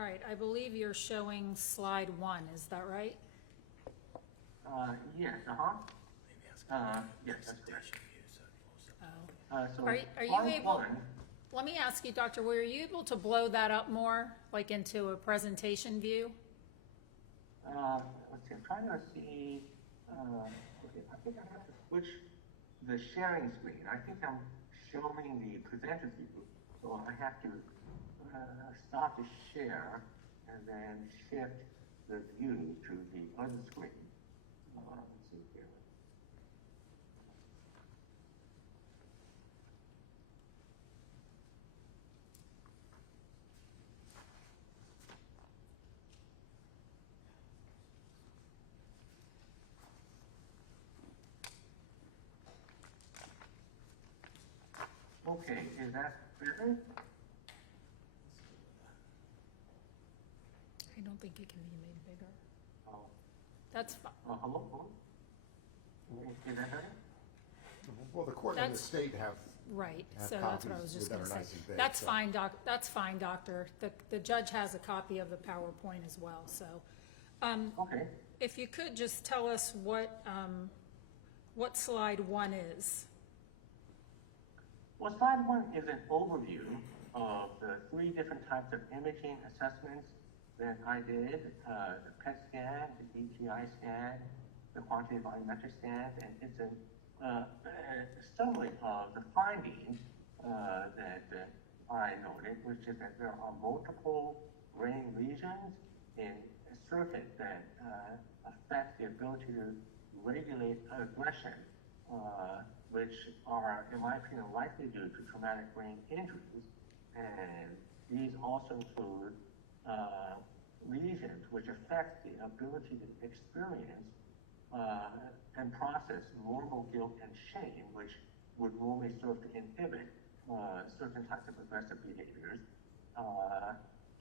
All right, I believe you're showing slide 1, is that right? Yes, yes, that's correct. Oh. So Are you slide able, one, let me ask you, Doctor, were you able to blow that up more, like into a presentation view? let's see, I'm trying to see, okay, I think I have to switch the sharing screen. I think I'm showing the presenter view, so I have to stop the share and then shift the view to the other screen. Let's see here. Okay, is that better? I don't think it can be made bigger. Oh, That's fine. hello? Is that better? Well, the court and the state have. Right, have so that's what I copies was just that gonna are say. nice and big, That's so- fine, that's fine, Doctor. The judge has a copy of the PowerPoint as well, so. Okay. If you could just tell us what slide 1 is. Well, slide one is an overview of the 3 different types of imaging assessments that I did, the PET scan, the ETI scan, the quantitative volumetric scan, and it's a summary of the findings that I noted, which is that there are multiple brain lesions in a circuit that affect the ability to regulate aggression, which are, in my opinion, likely due to traumatic brain injuries. And these also include lesions which affect the ability to experience and process normal guilt and shame, which would normally serve to inhibit certain types of aggressive behaviors.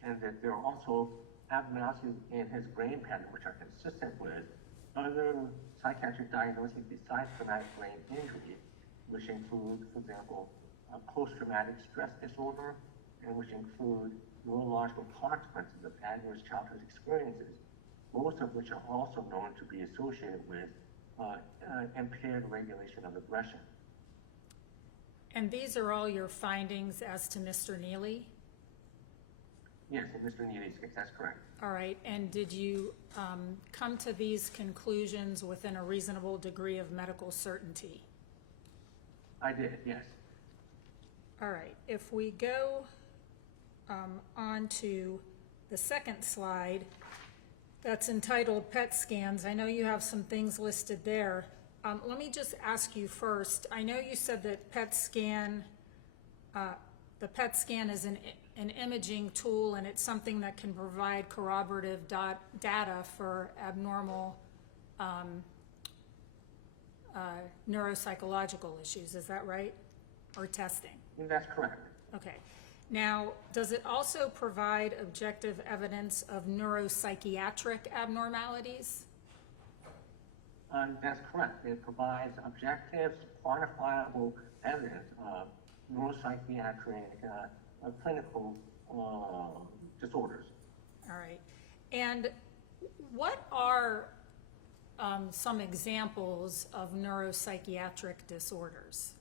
And that there are also abnormalities in his brain pattern which are consistent with other psychiatric diagnoses besides traumatic brain injury, which include, for example, post-traumatic stress disorder, and which include neurological consequences of adverse childhood experiences, most of which are also known to be associated with impaired regulation of aggression. And these are all your findings as to Mr. Nealy? Yes, in Mr. Nealy's case, that's correct. All right, and did you come to these conclusions within a reasonable degree of medical certainty? I did, yes. All right, if we go on to the second slide that's entitled PET scans, I know you have some things listed there. Let me just ask you first, I know you said that PET scan, the PET scan is an imaging tool, and it's something that can provide corroborative data for abnormal neuropsychological issues, is that right? Or testing? That's correct. Okay. Now, does it also provide objective evidence of neuropsychiatric abnormalities? That's correct. It provides objective, quantifiable evidence of neuropsychiatric clinical disorders. All right. And what are some examples of neuropsychiatric disorders?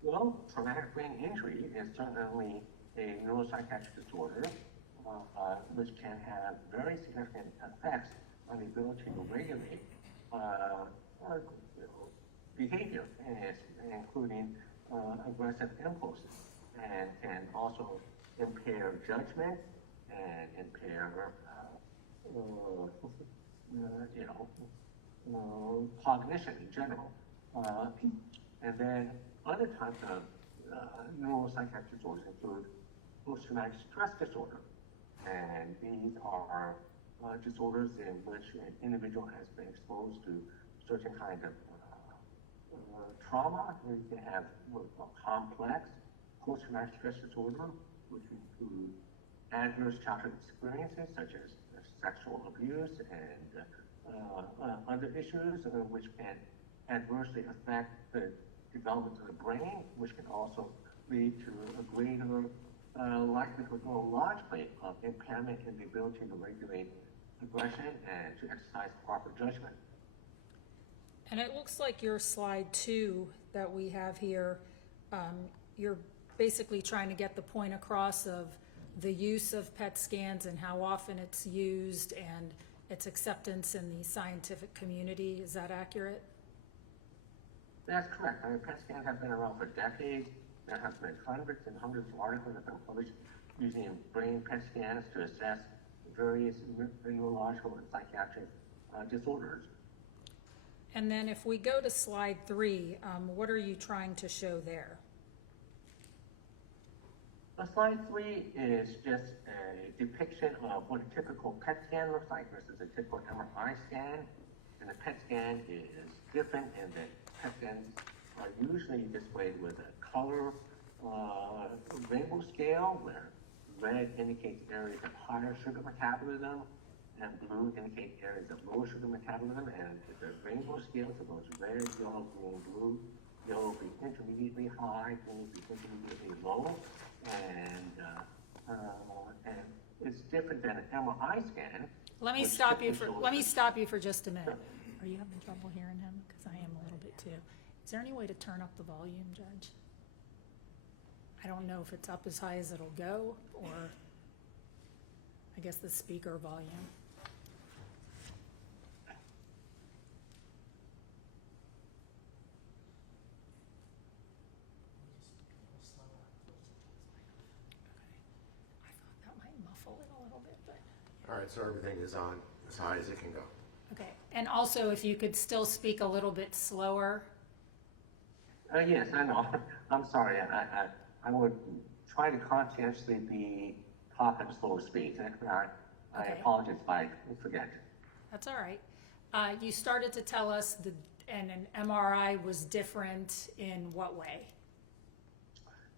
Well, traumatic brain injury is certainly a neuropsychiatric disorder, which can have very significant effects on the ability to regulate behavior, including aggressive impulses, and can also impair judgment and impair, cognition in general. And then other types of neuropsychiatric disorders include post-traumatic stress disorder. And these are disorders in which an individual has been exposed to certain kind of trauma. You can have what we call complex post-traumatic stress disorder, which include adverse childhood experiences such as sexual abuse and other issues which can adversely affect the development of the brain, which can also lead to a greater likely to result largely of impairment in the ability to regulate aggression and to exercise proper judgment. And it looks like your slide 2 that we have here, you're basically trying to get the point across of the use of PET scans and how often it's used and its acceptance in the scientific community. Is that accurate? That's correct. I mean, PET scans have been around for decades. There have been hundreds and hundreds of articles that have been published using brain PET scans to assess various neurological and psychiatric disorders. And then if we go to slide 3, what are you trying to show there? Slide 3 is just a depiction of what a typical PET scan looks like versus a typical MRI scan. And the PET scan is different in that PET scans are usually displayed with a color rainbow scale, where red indicates areas of higher sugar metabolism and blue indicates areas of lower sugar metabolism. And the rainbow scale, so those red, yellow, green, blue, yellow will be intermediately high, green will be intermediately low. And it's different than an MRI scan. Let me stop you for just a minute. Are you having trouble hearing him? Because I am a little bit too. Is there any way to turn up the volume, Judge? I don't know if it's up as high as it'll go, or I guess the speaker volume. All right, so everything is on as high as it can go. Okay, and also if you could still speak a little bit slower. Yes, I know. I'm sorry. I would try to conscientiously talk at a slower speed. I apologize if I forget. That's all right. You started to tell us and an MRI was different in what way?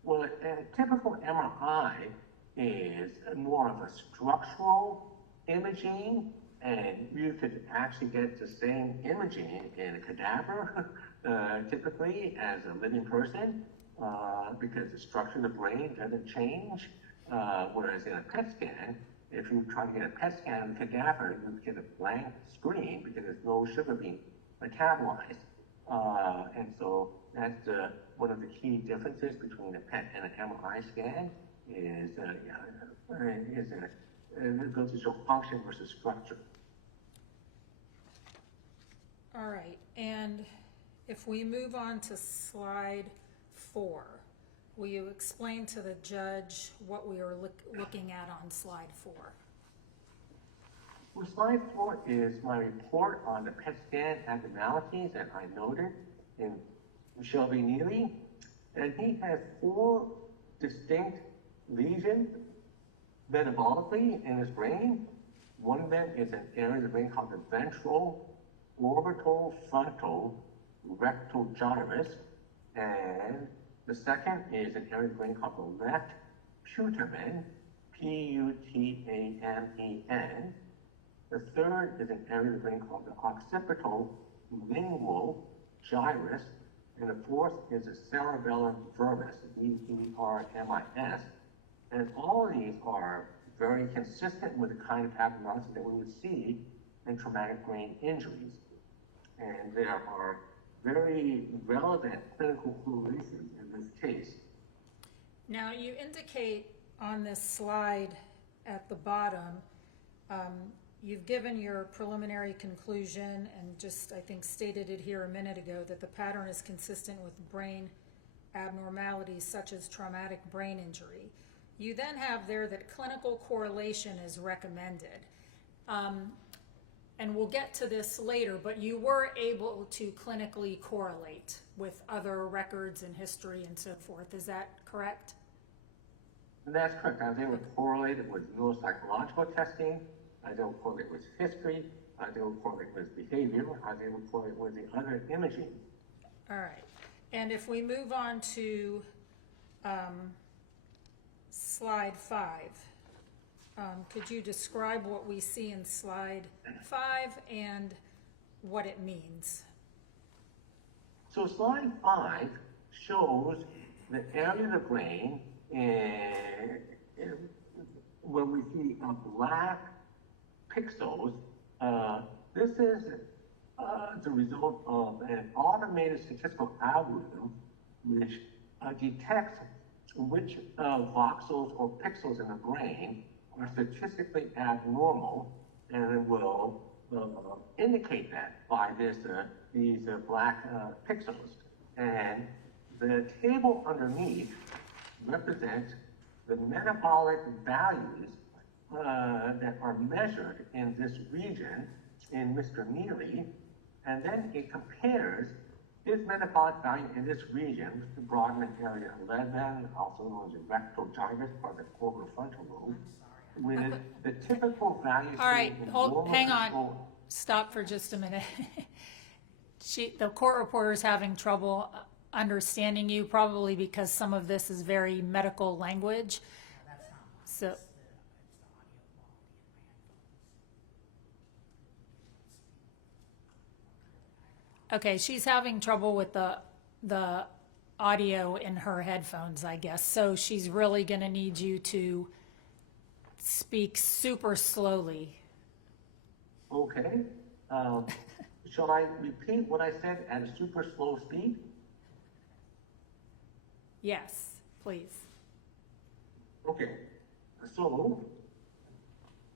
Well, a typical MRI is more of a structural imaging, and you could actually get the same imaging in a cadaver, typically, as a living person, because the structure of the brain doesn't change. Whereas in a PET scan, if you try to get a PET scan of a cadaver, you get a blank screen because there's no sugar being metabolized. And so that's one of the key differences between a PET and an MRI scan is it goes to show function versus structure. All right, and if we move on to slide 4, will you explain to the judge what we are looking at on slide 4? Well, slide 4 is my report on the PET scan abnormalities that I noted in Shelby Nealy, and he has 4 distinct lesions metabolically in his brain. One of them is an area of the brain called the ventral orbital frontal rectal gyrus, and the second is an area of the brain called the left putamen, P-U-T-A-M-E-N. The third is an area of the brain called the occipital lingual gyrus, and the fourth is the cerebellum vermis, V-E-R-M-I-S. And all of these are very consistent with the kind of abnormalities that we would see in traumatic brain injuries. And there are very relevant clinical correlations in this case. Now, you indicate on this slide at the bottom, you've given your preliminary conclusion and just, I think, stated it here a minute ago that the pattern is consistent with brain abnormalities such as traumatic brain injury. You then have there that clinical correlation is recommended. And we'll get to this later, but you were able to clinically correlate with other records and history and so forth. Is that correct? That's correct. I was able to correlate it with neuropsychological testing. I was able to correlate with history. I was able to correlate with behavior. I was able to correlate with the other imaging. All right. And if we move on to slide 5, could you describe what we see in slide 5 and what it means? So slide 5 shows the area of the brain And when we see black pixels, this is the result of an automated statistical algorithm which detects which voxels or pixels in the brain are statistically abnormal, and it will indicate that by these black pixels. And the table underneath represents the metabolic values that are measured in this region in Mr. Nealy, and then it compares his metabolic value in this region, the Brodmann area 11, also known as the rectal gyrus or the orbitofrontal lobe, with the typical values. All right, seen in hold, normal hang on. control. Stop for just a minute. The court reporter is having trouble understanding you, probably because some of this is very medical language. So, okay, she's having trouble with the audio in her headphones, I guess. So she's really going to need you to speak super slowly. Okay. Shall I repeat what I said at a super slow speed? Yes, please. Okay. So,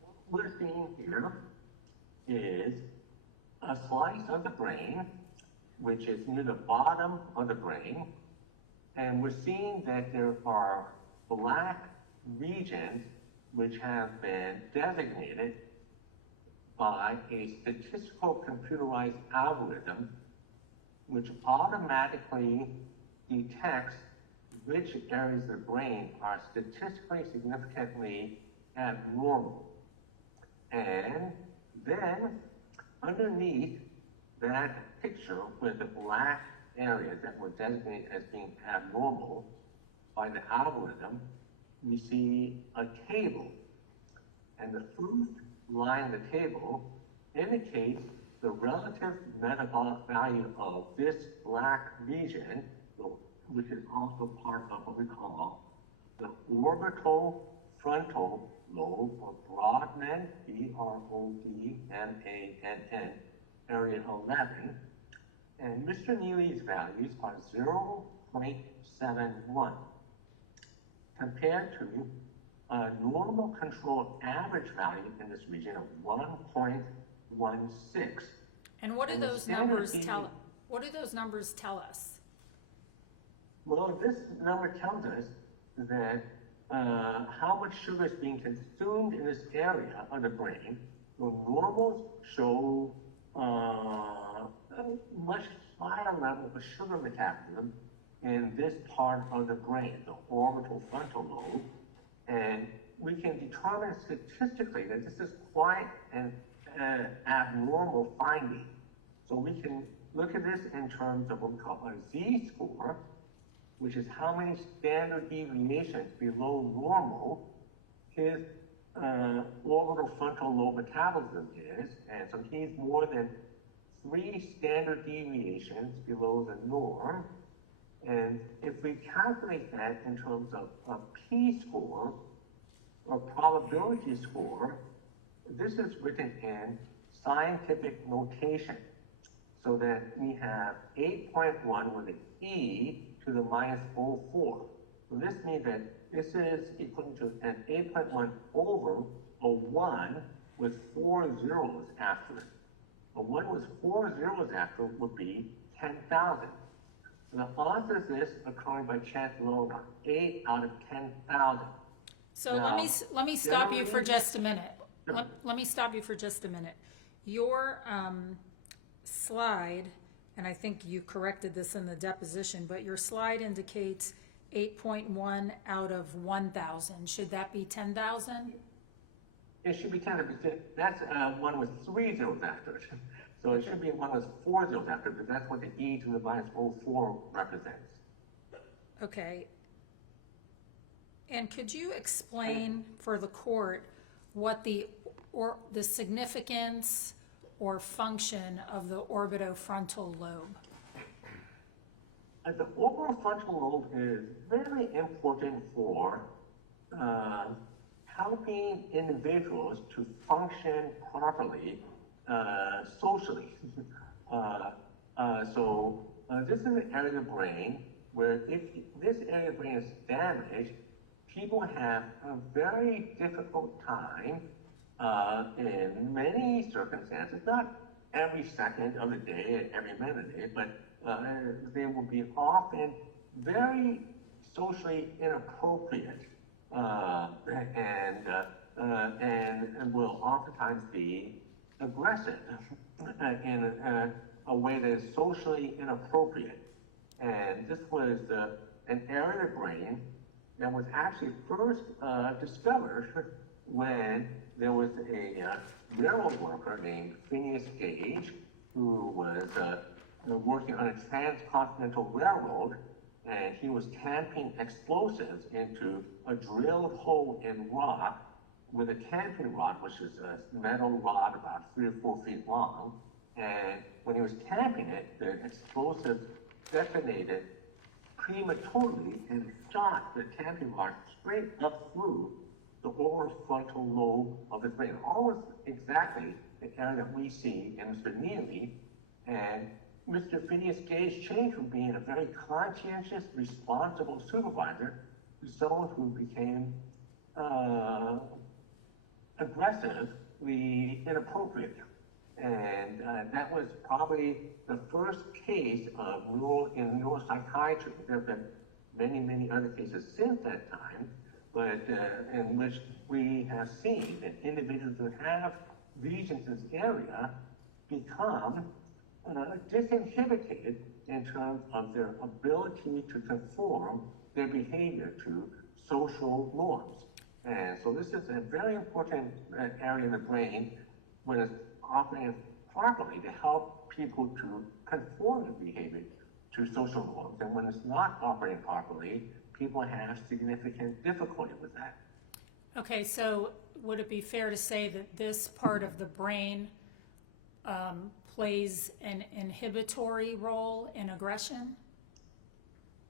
what we're seeing here is a slice of the brain, which is near the bottom of the brain, and we're seeing that there are black regions which have been designated by a statistical computerized algorithm which automatically detects which areas of the brain are statistically significantly abnormal. And then underneath that picture with the black areas that were designated as being abnormal by the algorithm, we see a table. And the first line of the table indicates the relative metabolic value of this black region, which is also part of what we call the orbital frontal lobe, or Brodmann, B-R-O-D-M-A-N-N, area 11. And Mr. Nealy's values are 0.71 compared to a normal control average value in this region of 1.16. And what do those numbers tell? What do those numbers tell us? Well, this number tells us that how much sugar is being consumed in this area of the brain. So normals show a much higher level of sugar metabolism in this part of the brain, the orbital frontal lobe, and we can determine statistically that this is quite an abnormal finding. So we can look at this in terms of what we call a Z-score, which is how many standard deviations below normal his orbital frontal lobe metabolism is, and so he's more than 3 standard deviations below the norm. And if we calculate that in terms of a p-score, or probability score, this is written in scientific notation, so that we have 8.1 with an e to the minus 0.04. So this means that this is equal to an 8.1 over a 1 with 4 zeros after it. A 1 with 4 zeros after it would be 10,000. The odds of this occurring by chance alone are 8 out of 10,000. So Now, let me stop you for just a minute. Let me stop you for just a minute. Your slide, and I think you corrected this in the deposition, but your slide indicates 8.1 out of 1,000. Should that be 10,000? It should be 10%. That's 1 with 3 zeros after it. So it should be 1 with 4 zeros after it, because that's what the e to the minus 0.04 represents. Okay. And could you explain for the court what the significance or function of the orbitofrontal lobe? The orbitofrontal lobe is very important for helping individuals to function properly socially. This is an area of the brain where if this area of the brain is damaged, people have a very difficult time in many circumstances, not every second of the day and every minute of the day, but they will be often very socially inappropriate and will oftentimes be aggressive in a way that is socially inappropriate. And this was an area of the brain that was actually first discovered when there was a railroad worker named Phineas Gage who was working on a transcontinental railroad, and he was tamping explosives into a drilled hole in rock with a tamping rod, which is a metal rod about 3 or 4 feet long. And when he was tamping it, the explosive detonated prematurely and shot the tamping rod straight up through the orbitofrontal lobe of the brain. Almost exactly the area that we see in Mr. Nealy. And Mr. Phineas Gage changed from being a very conscientious, responsible supervisor to someone who became aggressively inappropriate. And that was probably the first case of in neuropsychiatry. There have been many, many other cases since that time, but in which we have seen that individuals who have lesions in this area become disinhibited in terms of their ability to conform their behavior to social norms. And so this is a very important area in the brain when it's operating properly to help people to conform their behavior to social norms. And when it's not operating properly, people have significant difficulty with that. Okay, so would it be fair to say that this part of the brain plays an inhibitory role in aggression?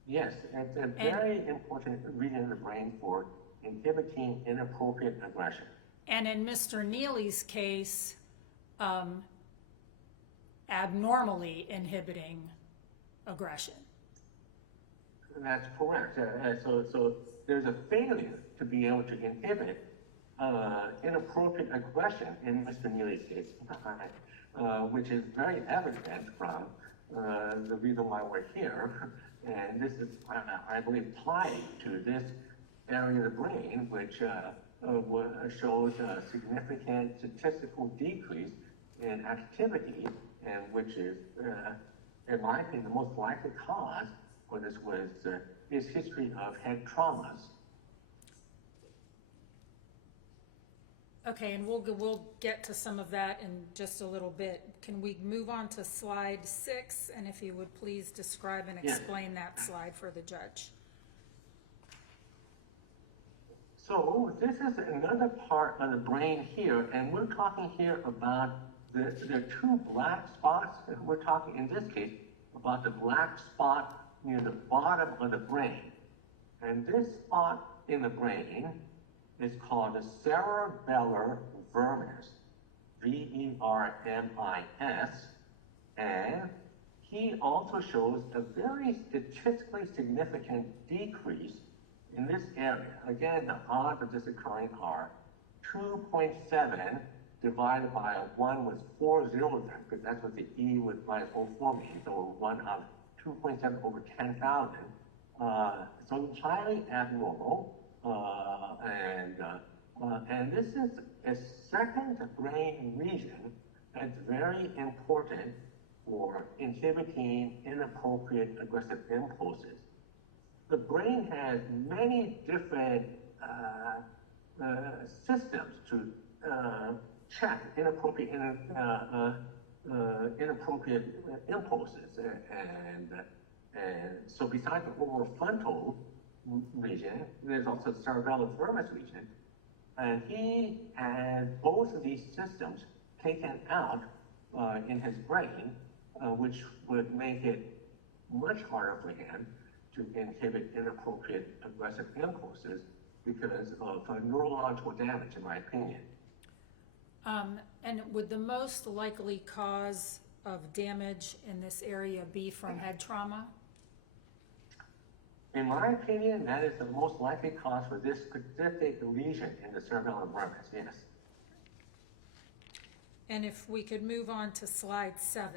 Yes, it's a very important region of the brain for inhibiting inappropriate aggression. And in Mr. Nealy's case, abnormally inhibiting aggression. That's correct. So there's a failure to be able to inhibit inappropriate aggression in Mr. Nealy's case, which is very evident from the reason why we're here. And this is, I believe, tied to this area of the brain, which shows a significant statistical decrease in activity, and which is, in my opinion, the most likely cause for this was his history of head traumas. Okay, and we'll get to some of that in just a little bit. Can we move on to slide 6? And if you would please describe and explain that slide for the judge. So this is another part of the brain here, and we're talking here about the 2 black spots. We're talking in this case about the black spot near the bottom of the brain. And this spot in the brain is called the cerebellar vermis, V-E-R-M-I-S, and he also shows a very statistically significant decrease in this area. Again, the odds of this occurring are 2.7 divided by 1 with 4 zeros, because that's what the E with minus 04 means, so 1 out of 2.7 over 10,000. So highly abnormal, and this is a second brain region that's very important for inhibiting inappropriate aggressive impulses. The brain has many different systems to check inappropriate impulses, and so besides the orbitofrontal region, there's also the cerebellar vermis region, and he has both of these systems taken out in his brain, which would make it much harder for him to inhibit inappropriate aggressive impulses because of neurological damage, in my opinion. And would the most likely cause of damage in this area be from head trauma? In my opinion, that is the most likely cause for this specific lesion in the cerebellum vermis, yes. And if we could move on to slide 7.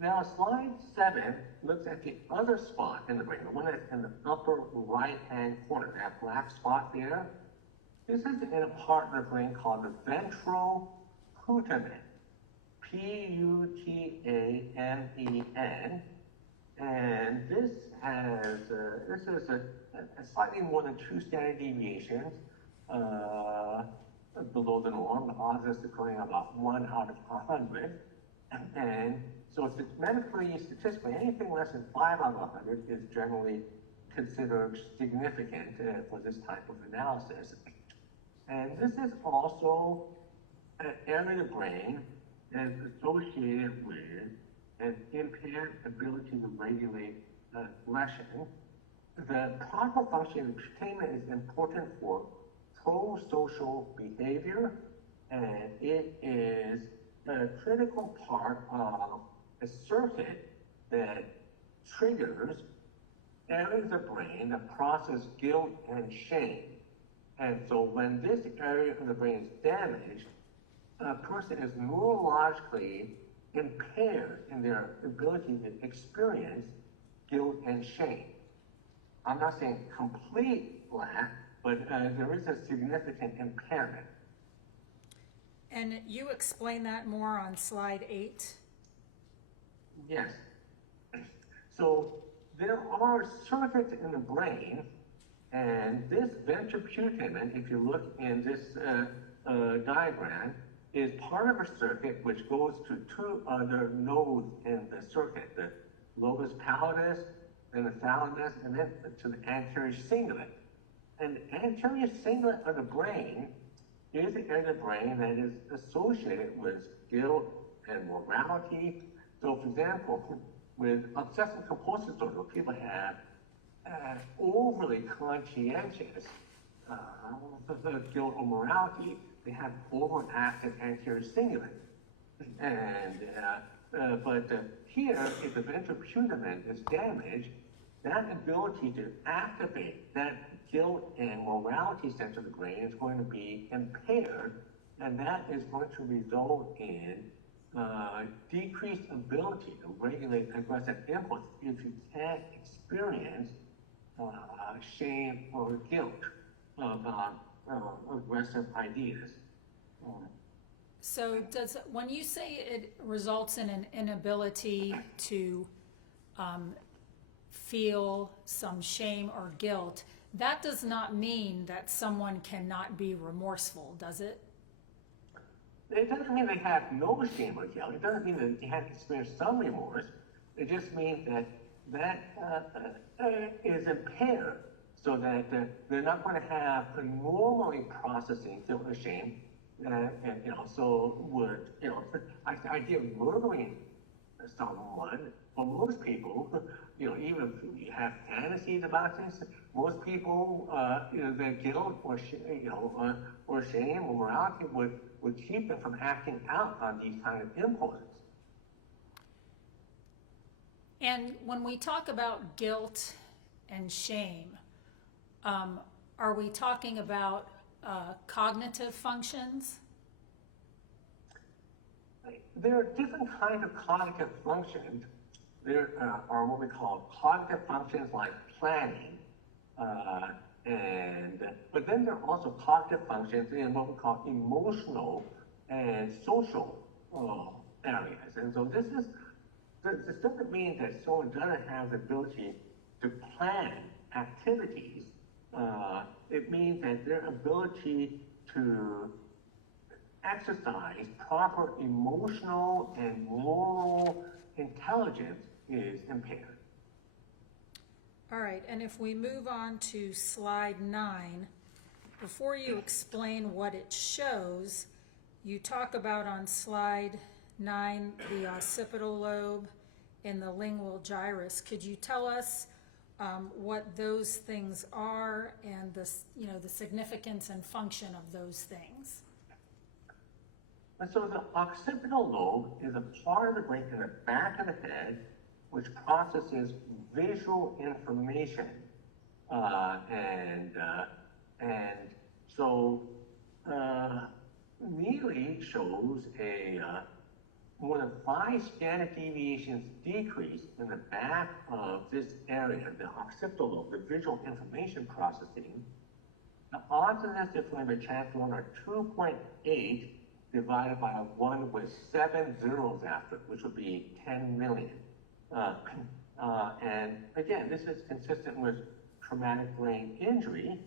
Now, slide 7 looks at the other spot in the brain, the one that's in the upper right-hand corner, that black spot there. This is in a part of the brain called the ventral putamen, P-U-T-A-M-E-N, and this is a slightly more than 2 standard deviations below the norm. The odds is occurring about 1 out of 100, and so statistically, anything less than 5 out of 100 is generally considered significant for this type of analysis. And this is also an area of the brain that is associated with an impaired ability to regulate aggression. The proper function of the putamen is important for pro-social behavior, and it is a critical part of a circuit that triggers areas of the brain that process guilt and shame. And so when this area of the brain is damaged, a person is neurologically impaired in their ability to experience guilt and shame. I'm not saying complete lack, but there is a significant impairment. And you explain that more on slide 8. Yes. So there are circuits in the brain, and this ventral putamen, if you look in this diagram, is part of a circuit which goes to 2 other nodes in the circuit, the lobus pallidus and the thalamus, and then to the anterior cingulate. And the anterior cingulate of the brain is the area of the brain that is associated with guilt and morality. So, for example, with obsessive compulsive disorder, people have overly conscientious guilt or morality. They have overactive anterior cingulate. And, but here, if the ventral putamen is damaged, that ability to activate that guilt and morality center of the brain is going to be impaired, and that is going to result in decreased ability to regulate aggressive impulse if you can't experience shame or guilt about aggressive ideas. So when you say it results in an inability to feel some shame or guilt, that does not mean that someone cannot be remorseful, does it? It doesn't mean they have no shame or guilt. It doesn't mean that they have experienced some remorse. It just means that is impaired, so that they're not going to have a normally processing guilt or shame. And so would idea of murdering someone, for most people, even if you have fantasies about this, most people, their guilt or or shame or morality would keep them from acting out on these kind of impulses. And when we talk about guilt and shame, are we talking about cognitive functions? There are different kinds of cognitive functions. There are what we call cognitive functions like planning, but then there are also cognitive functions in what we call emotional and social areas. And so this doesn't mean that someone doesn't have the ability to plan activities. It means that their ability to exercise proper emotional and moral intelligence is impaired. All right, and if we move on to slide 9, before you explain what it shows, you talk about on slide 9, the occipital lobe and the lingual gyrus. Could you tell us what those things are and the significance and function of those things? And so the occipital lobe is a part of the brain in the back of the head which processes visual information. And so Nealy shows a more than 5 standard deviations decrease in the back of this area, the occipital lobe, the visual information processing. The odds of this if we have a chance to learn are 2.8 divided by a 1 with 7 zeros after it, which would be 10 million. And again, this is consistent with traumatic brain injury,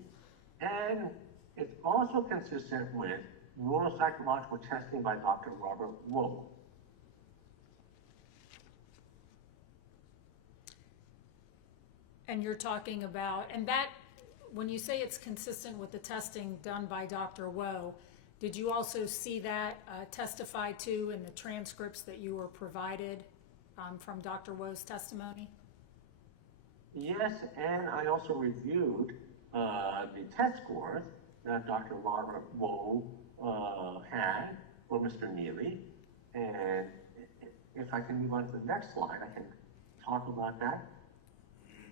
and it's also consistent with neuropsychological testing by Dr. Robert Woe. And you're talking about, and that, when you say it's consistent with the testing done by Dr. Woe, did you also see that testified to in the transcripts that you were provided from Dr. Woe's testimony? Yes, and I also reviewed the test scores that Dr. Robert Woe had for Mr. Nealy. And if I can move on to the next slide, I can talk about that.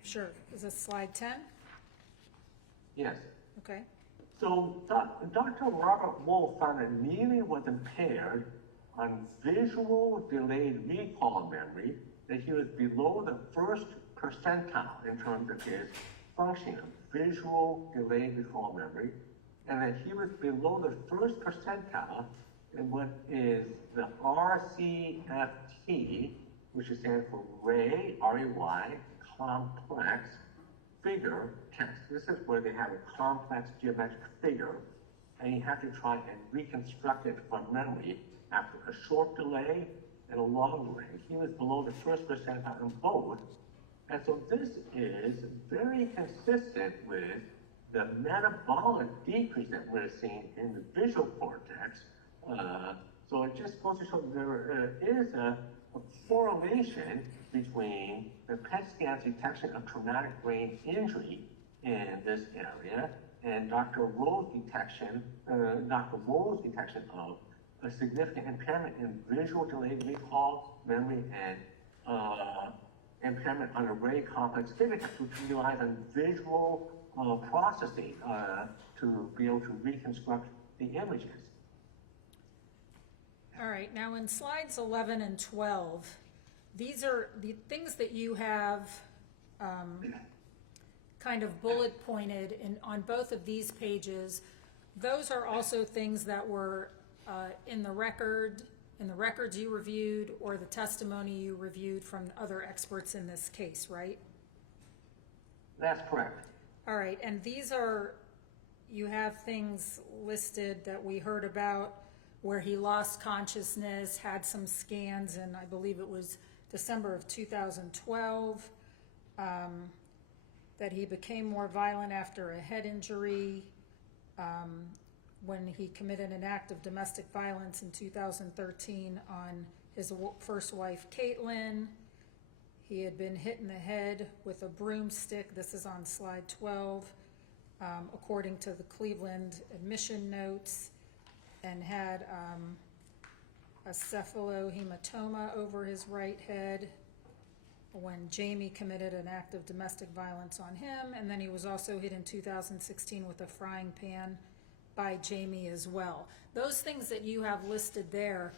Sure. Is this slide 10? Yes. Okay. So Dr. Robert Woe found that Nealy was impaired on visual delayed recall memory, that he was below the first percentile in terms of his function of visual delayed recall memory, and that he was below the first percentile in what is the RCFT, which is stands for Ray, R-A-Y, complex figure test. This is where they have a complex geometric figure, and you have to try and reconstruct it from memory after a short delay and a long delay. He was below the first percentile in both. And so this is very consistent with the metabolic decrease that we're seeing in the visual cortex. So it just goes to show there is a correlation between the PET scan's detection of traumatic brain injury in this area and Dr. Woe's detection of a significant impairment in visual delayed recall, memory, and impairment on array complex figure test, which relies on visual processing to be able to reconstruct the images. All right, now in slides 11 and 12, these are the things that you have kind of bullet pointed on both of these pages. Those are also things that were in the records you reviewed or the testimony you reviewed from other experts in this case, right? That's correct. All right, and these are, you have things listed that we heard about where he lost consciousness, had some scans, and I believe it was December of 2012, that he became more violent after a head injury, when he committed an act of domestic violence in 2013 on his first wife, Caitlin. He had been hit in the head with a broomstick. This is on slide 12, according to the Cleveland admission notes, and had a cephalohematoma over his right head when Jamie committed an act of domestic violence on him. And then he was also hit in 2016 with a frying pan by Jamie as well. Those things that you have listed there,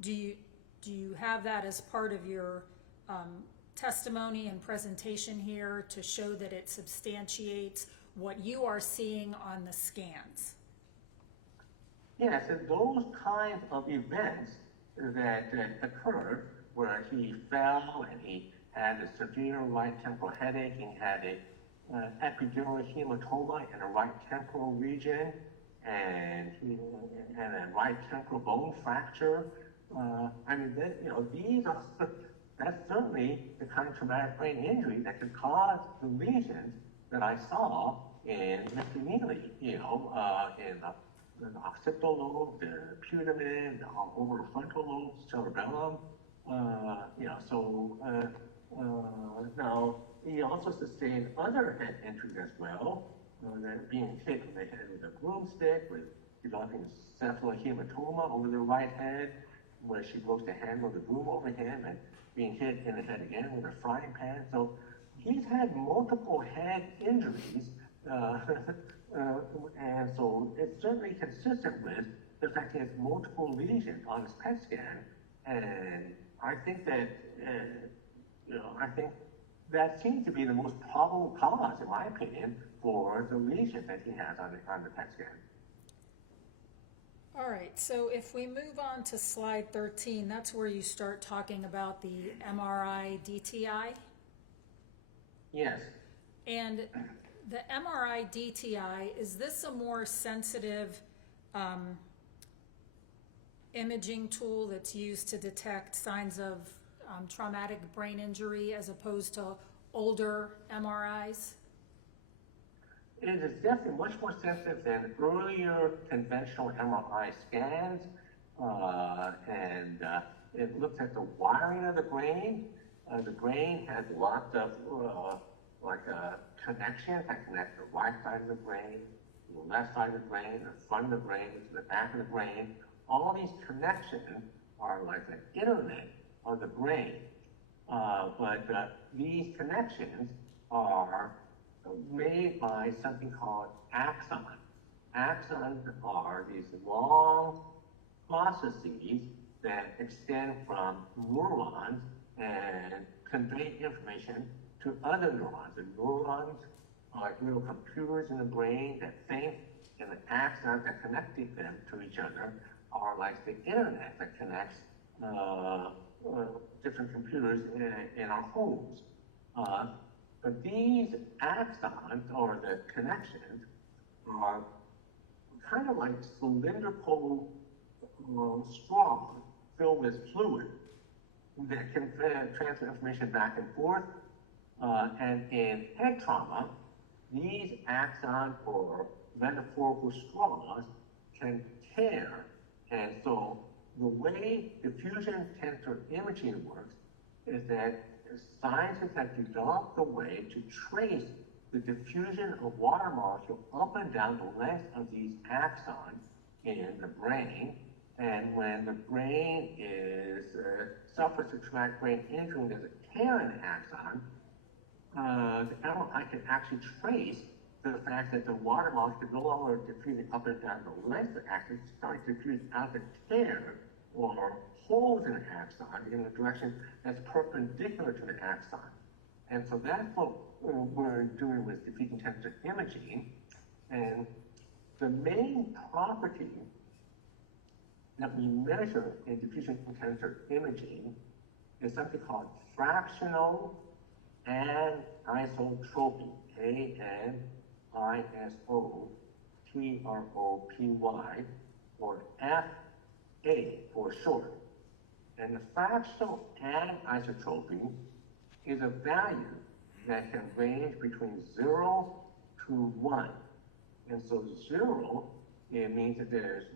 do you have that as part of your testimony and presentation here to show that it substantiates what you are seeing on the scans? Yes, and those kinds of events that occurred where he fell and he had a severe right temporal headache, he had a epidural hematoma in the right temporal region, and he had a right temporal bone fracture. I mean, that's certainly the kind of traumatic brain injury that could cause the lesions that I saw in Mr. Nealy, in the occipital lobe, the putamen, over the frontal lobe, cerebellum. Now he also sustained other head injuries as well, that being hit in the head with a broomstick, with developing cephalohematoma over the right head, where she broke the handle of the broom over him, and being hit in the head again with a frying pan. So he's had multiple head injuries, and so it's certainly consistent with the fact he has multiple lesions on his PET scan, and I think that, I think that seems to be the most probable cause, in my opinion, for the lesion that he has on the PET scan. All right, so if we move on to slide 13, that's where you start talking about the MRI DTI. Yes. And the MRI DTI, is this a more sensitive imaging tool that's used to detect signs of traumatic brain injury as opposed to older MRIs? It is definitely much more sensitive than earlier conventional MRI scans, and it looks at the wiring of the brain. The brain has lots of connections that connect the right side of the brain, the left side of the brain, the front of the brain, to the back of the brain. All these connections are like the internet of the brain, but these connections are made by something called axons. Axons are these long processes that extend from neurons and convey information to other neurons. The neurons are like little computers in the brain that think, and the axons that connected them to each other are like the internet that connects different computers in our homes. But these axons, or the connections, are kind of like cylindrical straws filled with fluid that can transfer information back and forth. And in head trauma, these axons, or metaphorical straws, can tear. And so the way diffusion tensor imaging works is that scientists have developed a way to trace the diffusion of water molecules up and down the length of these axons in the brain. And when the brain suffers a traumatic brain injury, there's a tear in the axon, the MRI can actually trace the fact that the water molecule no longer diffusing up and down the length of the axon, it's starting to diffuse out the tear or holes in the axon in the direction that's perpendicular to the axon. And so that's what we're doing with diffusion tensor imaging. And the main property that we measure in diffusion tensor imaging is something called fractional anisotropy, ANISOTROPY, or FA for short. And the fractional anisotropy is a value that can range between 0 to 1. And so 0, it means that there's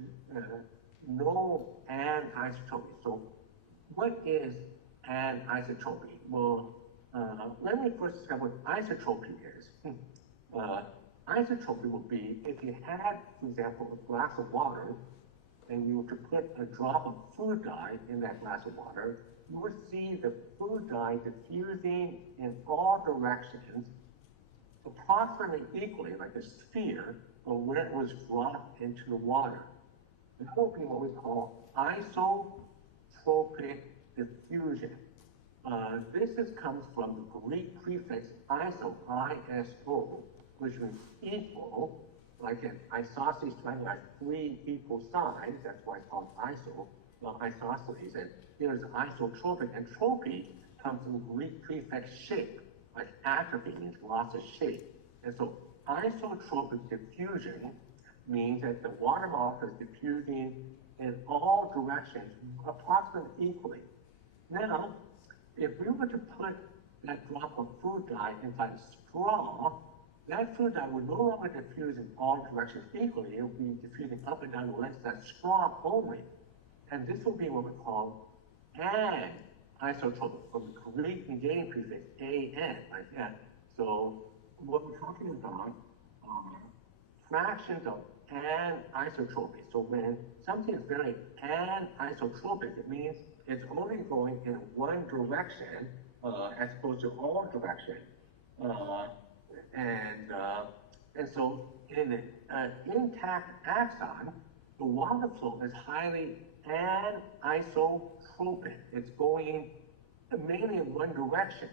no anisotropy. So what is anisotropy? Well, let me first describe what isotropy is. Isotropy would be if you had, for example, a glass of water, and you were to put a drop of food dye in that glass of water, you would see the food dye diffusing in all directions approximately equally, like a sphere, from where it was dropped into the water. This will be what we call isotropic diffusion. This comes from the Greek prefix iso, I-S-O, which means equal. Like an isosceles triangle has 3 equal sides, that's why it's called isosceles. And here's isotropic, and tropy comes from the Greek prefix shape, like atrophy means loss of shape. And so isotropic diffusion means that the water molecule is diffusing in all directions approximately equally. Now, if we were to put that drop of food dye inside a straw, that fluid dye would no longer diffuse in all directions equally. It would be diffusing up and down the length of that straw only. And this will be what we call an isotropic, from the Greek negating prefix an, like that. So what we're talking about are fractions of anisotropy. So when something is very anisotropic, it means it's only going in one direction as opposed to all directions. And so in an intact axon, the water flow is highly anisotropic. It's going mainly in one direction.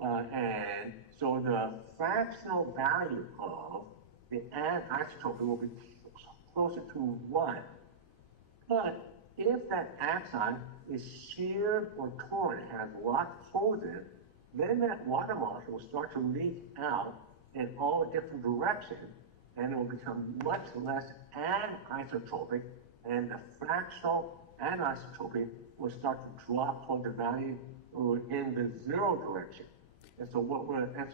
And so the fractional value of the anisotropy will be closer to 1. But if that axon is sheared or torn, has lots of holes in it, then that water molecule will start to leak out in all different directions, and it will become much less anisotropic, and the fractional anisotropy will start to drop toward the value in the 0 direction. And so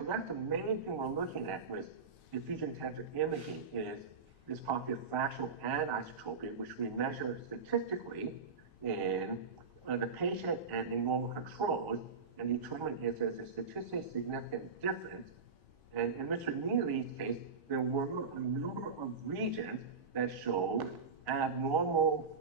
that's the main thing we're looking at with diffusion tensor imaging is this property of fractional anisotropy, which we measure statistically in the patient and in normal controls, and determine if there's a statistically significant difference. And in Mr. Nealy's case, there were a number of regions that showed abnormal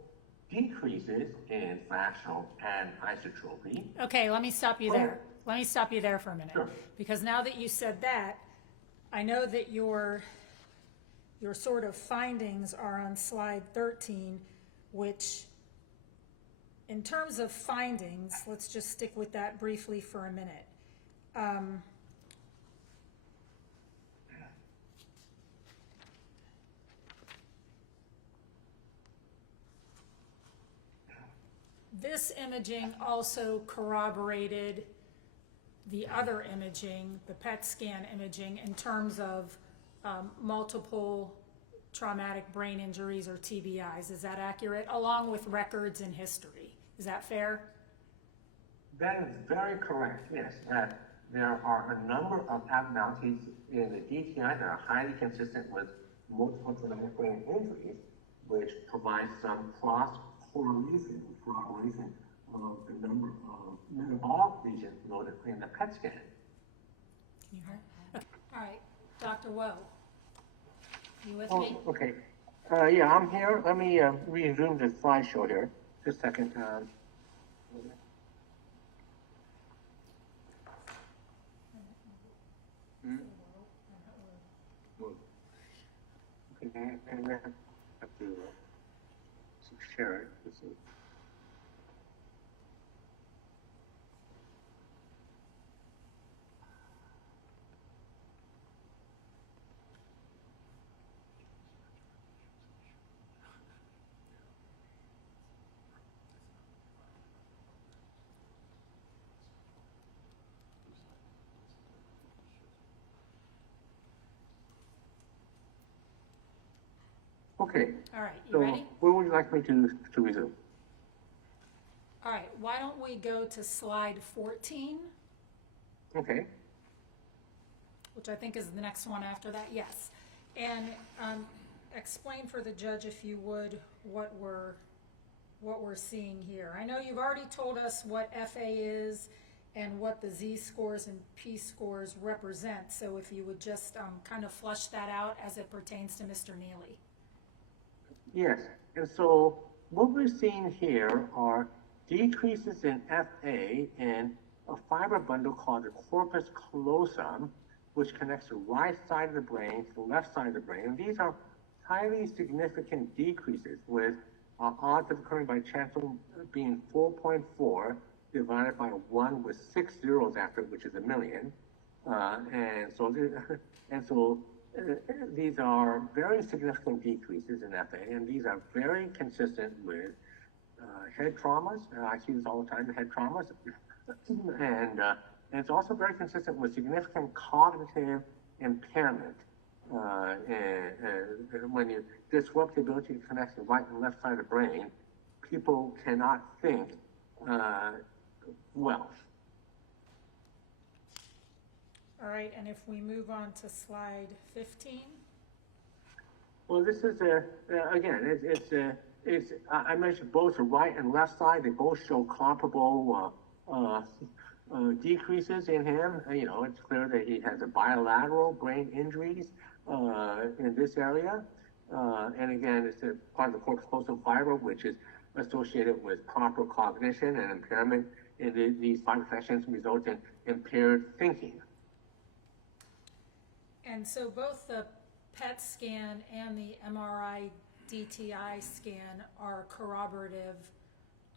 decreases in fractional anisotropy. Okay, let me stop you there. Let me stop you there for a minute. Sure. Because now that you said that, I know that your sort of findings are on slide 13, which in terms of findings, let's just stick with that briefly for a minute. This imaging also corroborated the other imaging, the PET scan imaging, in terms of multiple traumatic brain injuries or TBIs. Is that accurate? Along with records and history. Is that fair? That is very correct, yes. There are a number of abnormalities in the DTI that are highly consistent with multiple traumatic brain injuries, which provides some cross-correlation of the number of metabolic lesions noted in the PET scan. Can you hear? Okay. All right, Dr. Woe, you with me? Okay. Yeah, I'm here. Let me resume the slideshow here. Just a second. Okay, and then I have to share it. Let's see. Okay. All right, you So, ready? where would you like me to resume? All right, why don't we go to slide 14, Okay. which I think is the next one after that, yes. And explain for the judge, if you would, what we're seeing here. I know you've already told us what FA is and what the Z-scores and P-scores represent, so if you would just kind of flush that out as it pertains to Mr. Nealy. Yes, and so what we're seeing here are decreases in FA in a fiber bundle called the corpus callosum, which connects the right side of the brain to the left side of the brain. And these are highly significant decreases, with odds of occurring by chance being 4.4 divided by 1 with 6 zeros after it, which is 1,000,000. And so these are very significant decreases in FA, and these are very consistent with head traumas. I see this all the time, head traumas. And it's also very consistent with significant cognitive impairment. And when you disrupt the ability to connect the right and left side of the brain, people cannot think well. All right, and if we move on to slide 15, Well, this is again, I mentioned both the right and left side. They both show comparable decreases in him. You know, it's clear that he has a bilateral brain injuries in this area. And again, it's a part of the corpus callosum fiber, which is associated with proper cognition and impairment in these fiber connections result in impaired thinking. and so both the PET scan and the MRI DTI scan are corroborative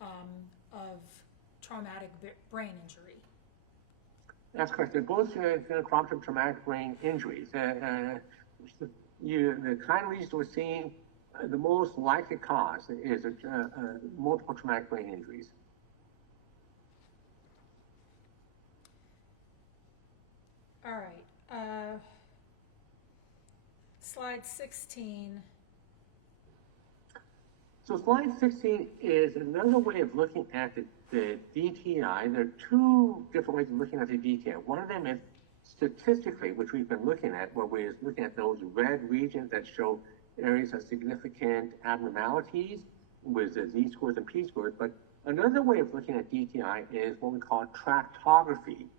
of traumatic brain injury. That's correct. They're both corroborative traumatic brain injuries. The kind of reasons we're seeing, the most likely cause is multiple traumatic brain injuries. All right. Slide 16. So slide 16 is another way of looking at the DTI. There are two different ways of looking at the DTI. One of them is statistically, which we've been looking at, where we're looking at those red regions that show areas of significant abnormalities with the Z-scores and P-scores. But another way of looking at DTI is what we call tractography.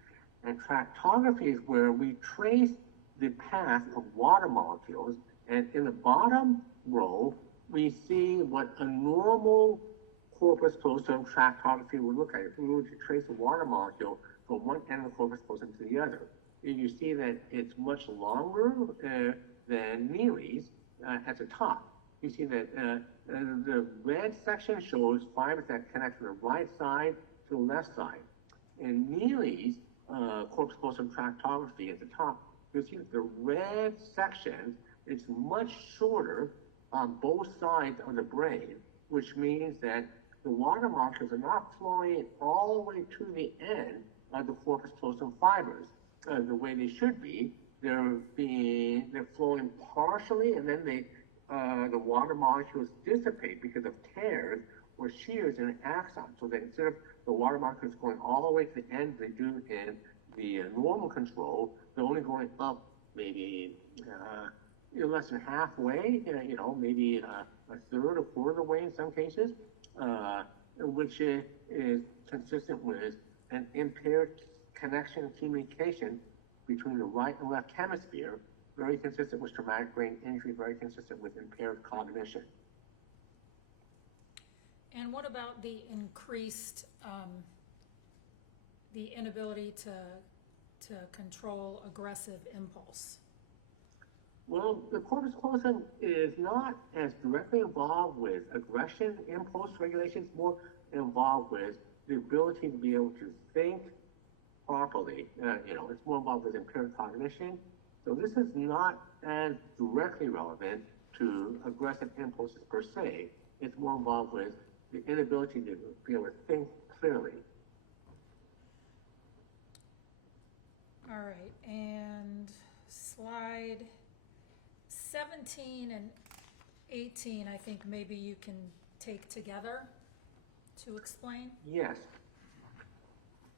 And tractography is where we trace the path of water molecules, and in the bottom row, we see what a normal corpus callosum tractography would look like. If we were to trace a water molecule from one end of the corpus callosum to the other, you see that it's much longer than Nealy's at the top. You see that the red section shows fibers that connect from the right side to the left side. In Nealy's corpus callosum tractography at the top, you see that the red section is much shorter on both sides of the brain, which means that the water molecules are not flowing all the way to the end of the corpus callosum fibers the way they should be. They're flowing partially, and then the water molecules dissipate because of tears or shears in an axon. So that instead of the water molecules going all the way to the end, they do in the normal control, they're only going up maybe less than halfway, maybe a third or quarter of the way in some cases, which is consistent with an impaired connection and communication between the right and left hemisphere, very consistent with traumatic brain injury, very consistent with impaired cognition. And what about the increased, the inability to control aggressive impulse? Well, the corpus callosum is not as directly involved with aggression, impulse regulation. It's more involved with the ability to be able to think properly. It's more involved with impaired cognition. So this is not as directly relevant to aggressive impulses per se. It's more involved with the inability to be able to think clearly. All right, and slide 17 and 18, I think maybe you can take together to explain. Yes.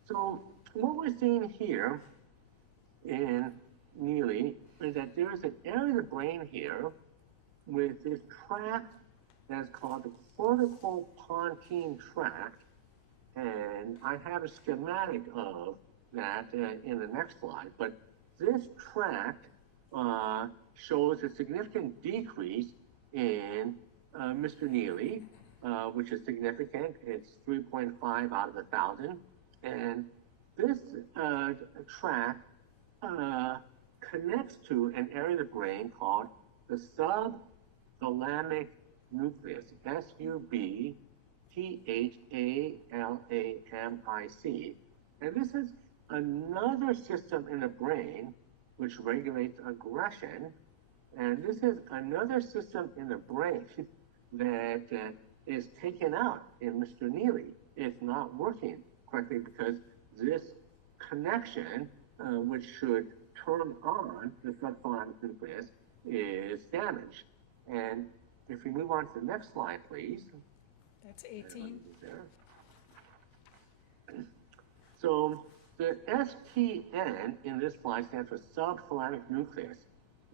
So what we're seeing here in Nealy is that there's an area of the brain here with this tract that's called the cortical pontine tract, and I have a schematic of that in the next slide. But this tract shows a significant decrease in Mr. Nealy, which is significant. It's 3.5 out of 1,000. And this tract connects to an area of the brain called the subthalamic nucleus, subthalamic. And this is another system in the brain which regulates aggression. And this is another system in the brain that is taken out in Mr. Nealy. It's not working correctly because this connection, which should turn on the subthalamic nucleus, is damaged. And if we move on to the next slide, please. That's 18. So The STN in this slide stands for subthalamic nucleus,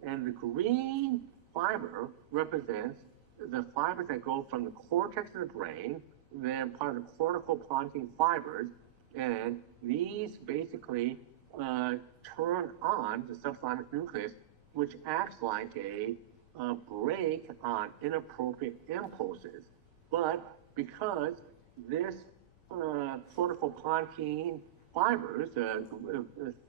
and the green fiber represents the fibers that go from the cortex of the brain, then part of the cortical pontine fibers, and these basically turn on the subthalamic nucleus, which acts like a brake on inappropriate impulses. But because this cortical pontine fibers, a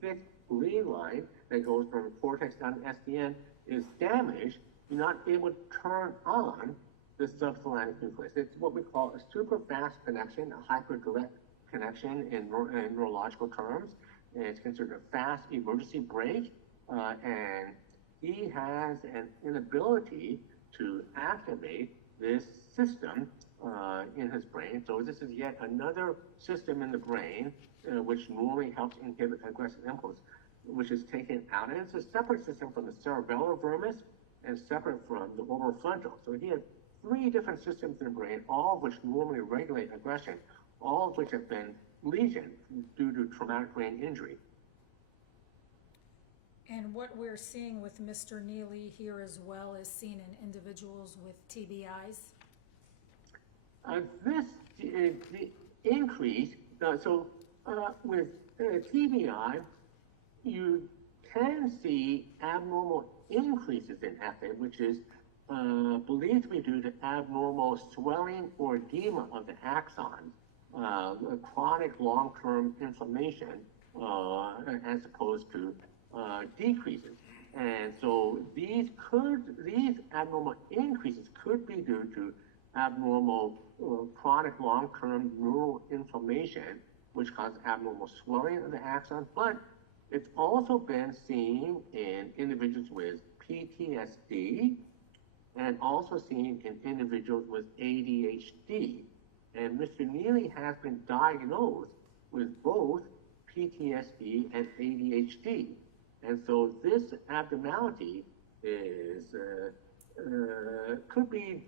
thick green line that goes from the cortex down to SDN, is damaged, you're not able to turn on the subthalamic nucleus. It's what we call a super fast connection, a hyperdirect connection in neurological terms. And it's considered a fast emergency brake, and he has an inability to activate this system in his brain. So this is yet another system in the brain which normally helps inhibit aggressive impulse, which is taken out. And it's a separate system from the cerebellar vermis and separate from the orbifrontal. So he has 3 different systems in the brain, all of which normally regulate aggression, all of which have been lesioned due to traumatic brain injury. And what we're seeing with Mr. Nealy here as well is seen in individuals with TBIs? The increase, with TBI, you can see abnormal increases in FA, which is believed to be due to abnormal swelling or edema of the axons, chronic long-term inflammation, as opposed to decreases. And so these abnormal increases could be due to abnormal chronic long-term neural inflammation, which causes abnormal swelling of the axon, but it's also been seen in individuals with PTSD and also seen in individuals with ADHD. And Mr. Nealy has been diagnosed with both PTSD and ADHD. And so this abnormality is could be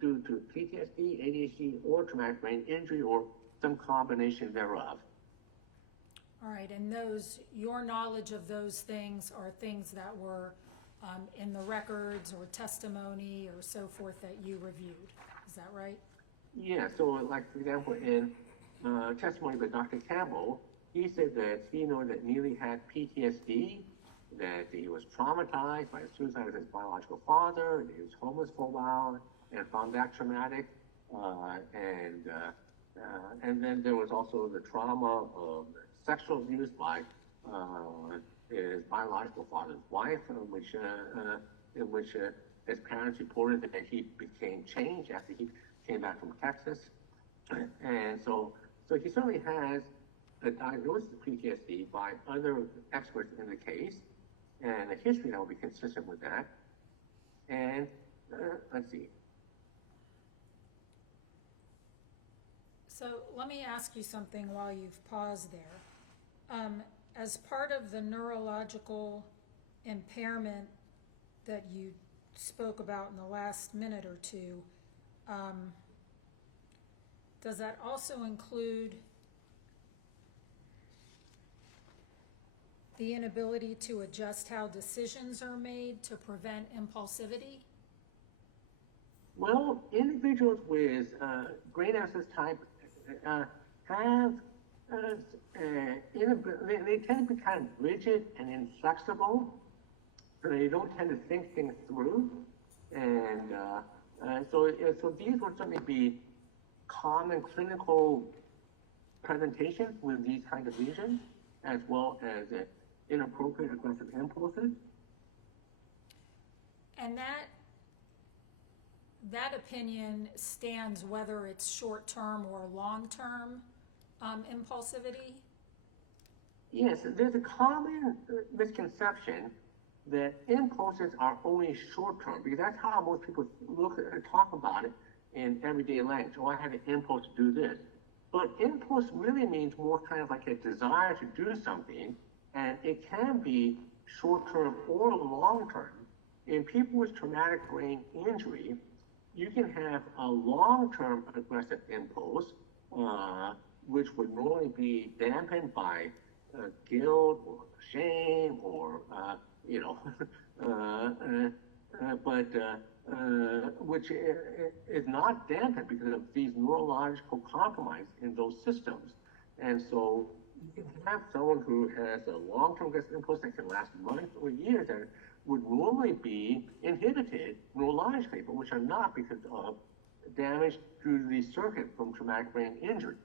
due to PTSD, ADHD, or traumatic brain injury, or some combination thereof. All right, and those, your knowledge of those things are things that were in the records or testimony or so forth that you reviewed. Is that right? Yeah, so like, for example, in testimony by Dr. Campbell, he said that he knew that Nealy had PTSD, that he was traumatized by the suicide of his biological father, that he was homeless for a while and found that traumatic, and then there was also the trauma of sexual abuse by his biological father's wife, in which his parents reported that he became changed after he came back from Texas. And so he certainly has a diagnosis of PTSD by other experts in the case, and a history that will be consistent with that. And let's see. So let me ask you something while you've paused there. As part of the neurological impairment that you spoke about in the last minute or two, does that also include the inability to adjust how decisions are made to prevent impulsivity? Well, individuals with brain abscess type have they tend to be kind of rigid and inflexible, so they don't tend to think things through, and so these would certainly be common clinical presentations with these kinds of lesions, as well as inappropriate aggressive impulses. And that opinion stands whether it's short-term or long-term impulsivity? Yes, there's a common misconception that impulses are only short-term, because that's how most people talk about it in everyday language. Oh, I had an impulse to do this. But impulse really means more kind of like a desire to do something, and it can be short-term or long-term. In people with traumatic brain injury, you can have a long-term aggressive impulse which would normally be dampened by guilt or shame or, you know, but which is not dampened because of these neurological compromise in those systems. And so you can have someone who has a long-term aggressive impulse that can last months or years and would normally be inhibited neurologically, but which are not because of damage to the circuit from traumatic brain injury.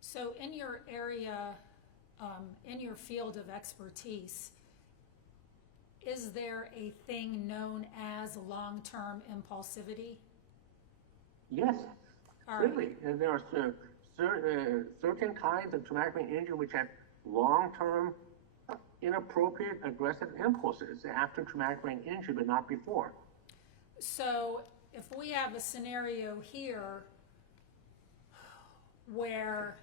So in your area, in your field of expertise, is there a thing known as long-term impulsivity? Yes, All clearly. right. And there are certain kinds of traumatic brain injury which have long-term inappropriate aggressive impulses after traumatic brain injury, but not before. So if we have a scenario here where,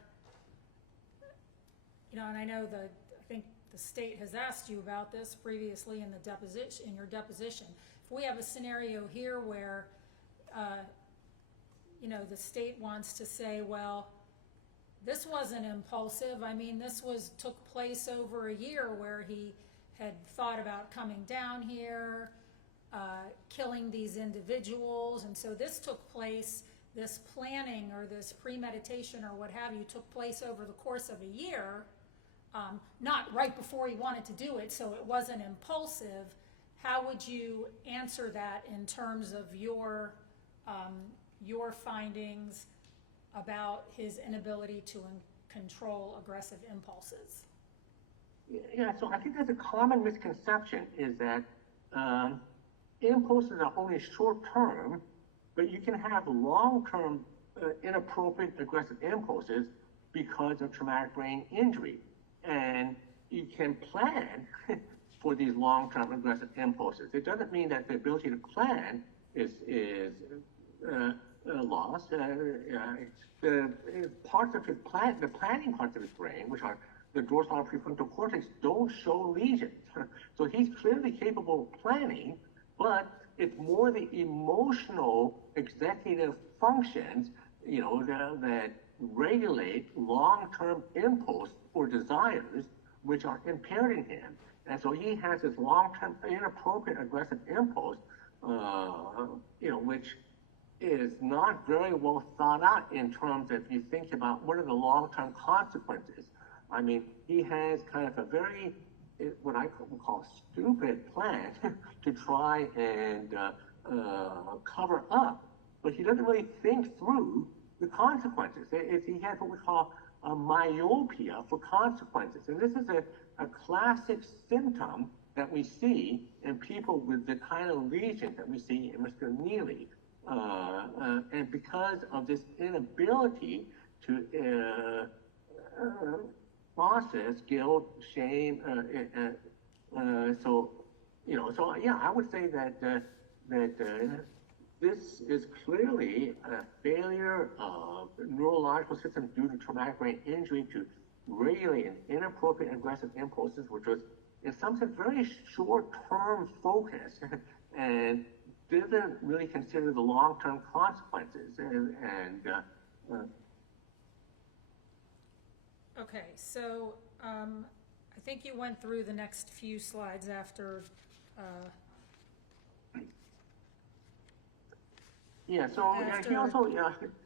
you know, and I know I think the state has asked you about this previously in your deposition. If we have a scenario here where, you know, the state wants to say, well, this wasn't impulsive. I mean, this took place over a year where he had thought about coming down here, killing these individuals, and so this took place, this planning or this premeditation or what have you took place over the course of a year, not right before he wanted to do it, so it wasn't impulsive. How would you answer that in terms of your findings about his inability to control aggressive impulses? Yeah, so I think that's a common misconception, is that impulses are only short-term, but you can have long-term inappropriate aggressive impulses because of traumatic brain injury. And you can plan for these long-term aggressive impulses. It doesn't mean that the ability to plan is lost. The parts of the planning parts of his brain, which are the dorsal and prefrontal cortex, don't show lesions. So he's clearly capable of planning, but it's more the emotional executive functions, you know, that regulate long-term impulse or desires, which are impaired in him. And so he has this long-term inappropriate aggressive impulse, you know, which is not very well thought out in terms of, if you think about what are the long-term consequences. I mean, he has kind of a very, what I would call stupid plan to try and cover up, but he doesn't really think through the consequences. He has what we call a myopia for consequences. And this is a classic symptom that we see in people with the kind of lesions that we see in Mr. Nealy. And because of this inability to process guilt, shame, so, you know, so yeah, I would say that this is clearly a failure of neurological systems due to traumatic brain injury to regulate an inappropriate aggressive impulses, which was in some sense very short-term focus and didn't really consider the long-term consequences. Okay, so I think you went through the next few slides after. Yeah, so he also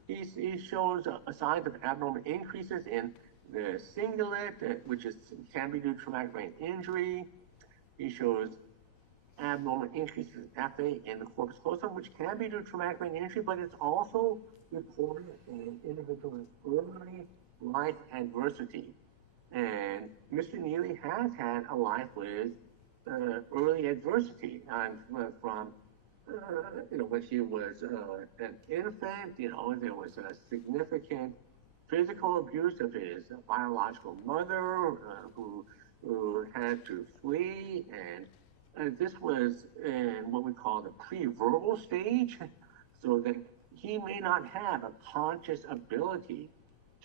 he shows signs of abnormal increases in the cingulate, which can be due to traumatic brain injury. He shows abnormal increases in FA in the corpus callosum, which can be due to traumatic brain injury, but it's also reported in individuals with early life adversity. And Mr. Nealy has had a life with early adversity, from you know, when he was an infant, you know, there was a significant physical abuse of his biological mother, who had to flee, and this was in what we call the pre-verbal stage, so that he may not have a conscious ability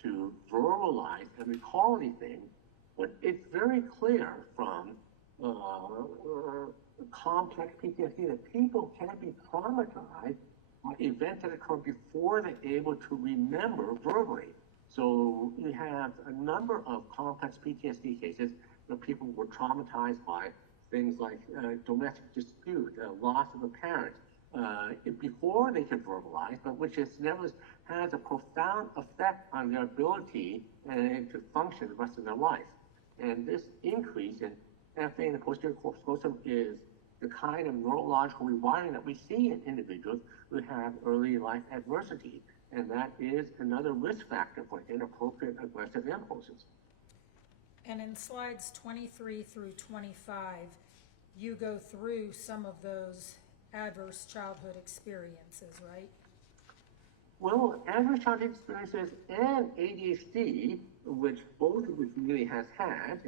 to verbalize and recall anything, but it's very clear from complex PTSD that people can be traumatized by events that occur before they're able to remember verbally. So you have a number of complex PTSD cases where people were traumatized by things like domestic dispute, loss of a parent, before they could verbalize, but which is never has a profound effect on their ability to function the rest of their life. And this increase in FA in the posterior corpus callosum is the kind of neurological rewiring that we see in individuals who have early life adversity. And that is another risk factor for inappropriate aggressive impulses. And in slides 23 through 25, you go through some of those adverse childhood experiences, right? Well, adverse childhood experiences and ADHD, which both of which Nealy has had,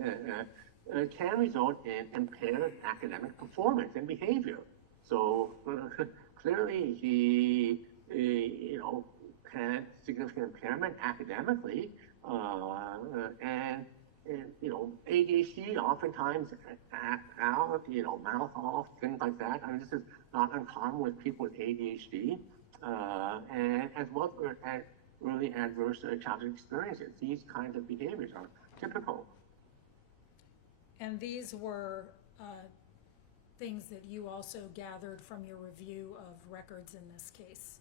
can result in impaired academic performance and behavior. So clearly he, had significant impairment academically, and ADHD oftentimes act out, mouth off, things like that. I mean, this is not uncommon with people with ADHD, and as well as early adverse childhood experiences. These kinds of behaviors are typical. And these were things that you also gathered from your review of records in this case.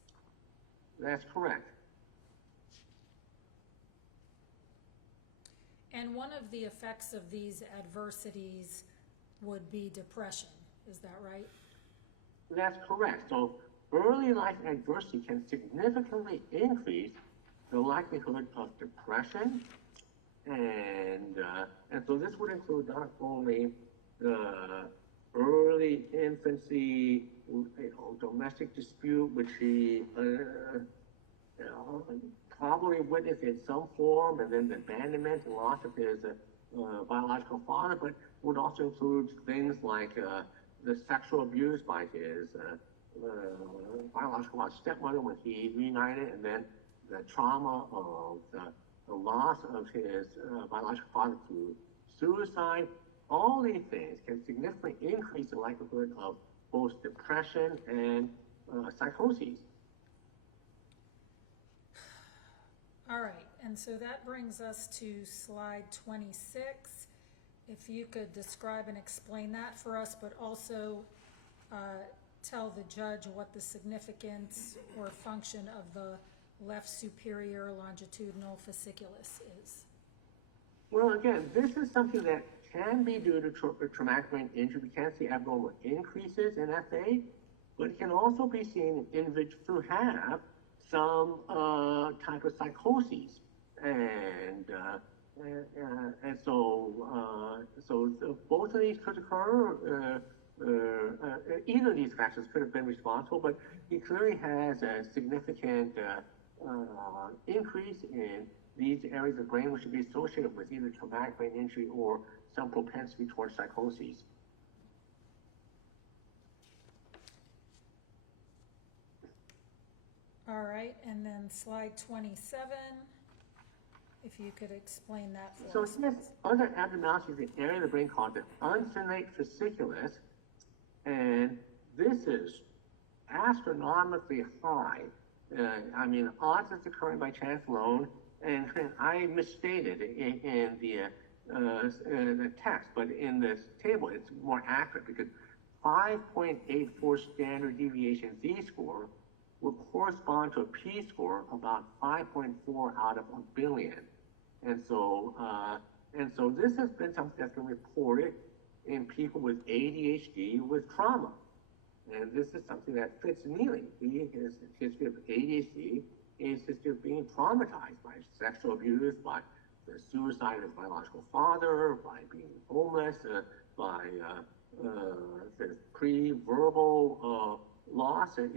That's correct. And one of the effects of these adversities would be depression. Is that right? That's correct. So early life adversity can significantly increase the likelihood of depression, and so this would include not only the early infancy, domestic dispute, which he probably witnessed in some form, and then the abandonment and loss of his biological father, but would also include things like the sexual abuse by his biological stepmother when he reunited, and then the trauma of the loss of his biological father through suicide. All these things can significantly increase the likelihood of both depression and psychoses. All right, and so that brings us to slide 26. If you could describe and explain that for us, but also tell the judge what the significance or function of the left superior longitudinal fasciculus is. Well, again, this is something that can be due to traumatic brain injury. We can see abnormal increases in FA, but it can also be seen in individuals who have some type of psychoses, and so both of these could occur. Either of these factors could have been responsible, but he clearly has a significant increase in these areas of brain, which should be associated with either traumatic brain injury or some propensity towards psychoses. All right, and then slide 27, if you could explain that for us. So here's other abnormalities in the area of the brain called the uncinate fasciculus, and this is astronomically high. I mean, odds is occurring by chance alone, and I misstated in the text, but in this table it's more accurate because 5.84 standard deviation Z-score will correspond to a P-score about 5.4 out of a billion. And so this has been something that's been reported in people with ADHD with trauma. And this is something that fits Nealy. His history of ADHD is history of being traumatized by sexual abuse, by the suicide of his biological father, by being homeless, by the pre-verbal loss, and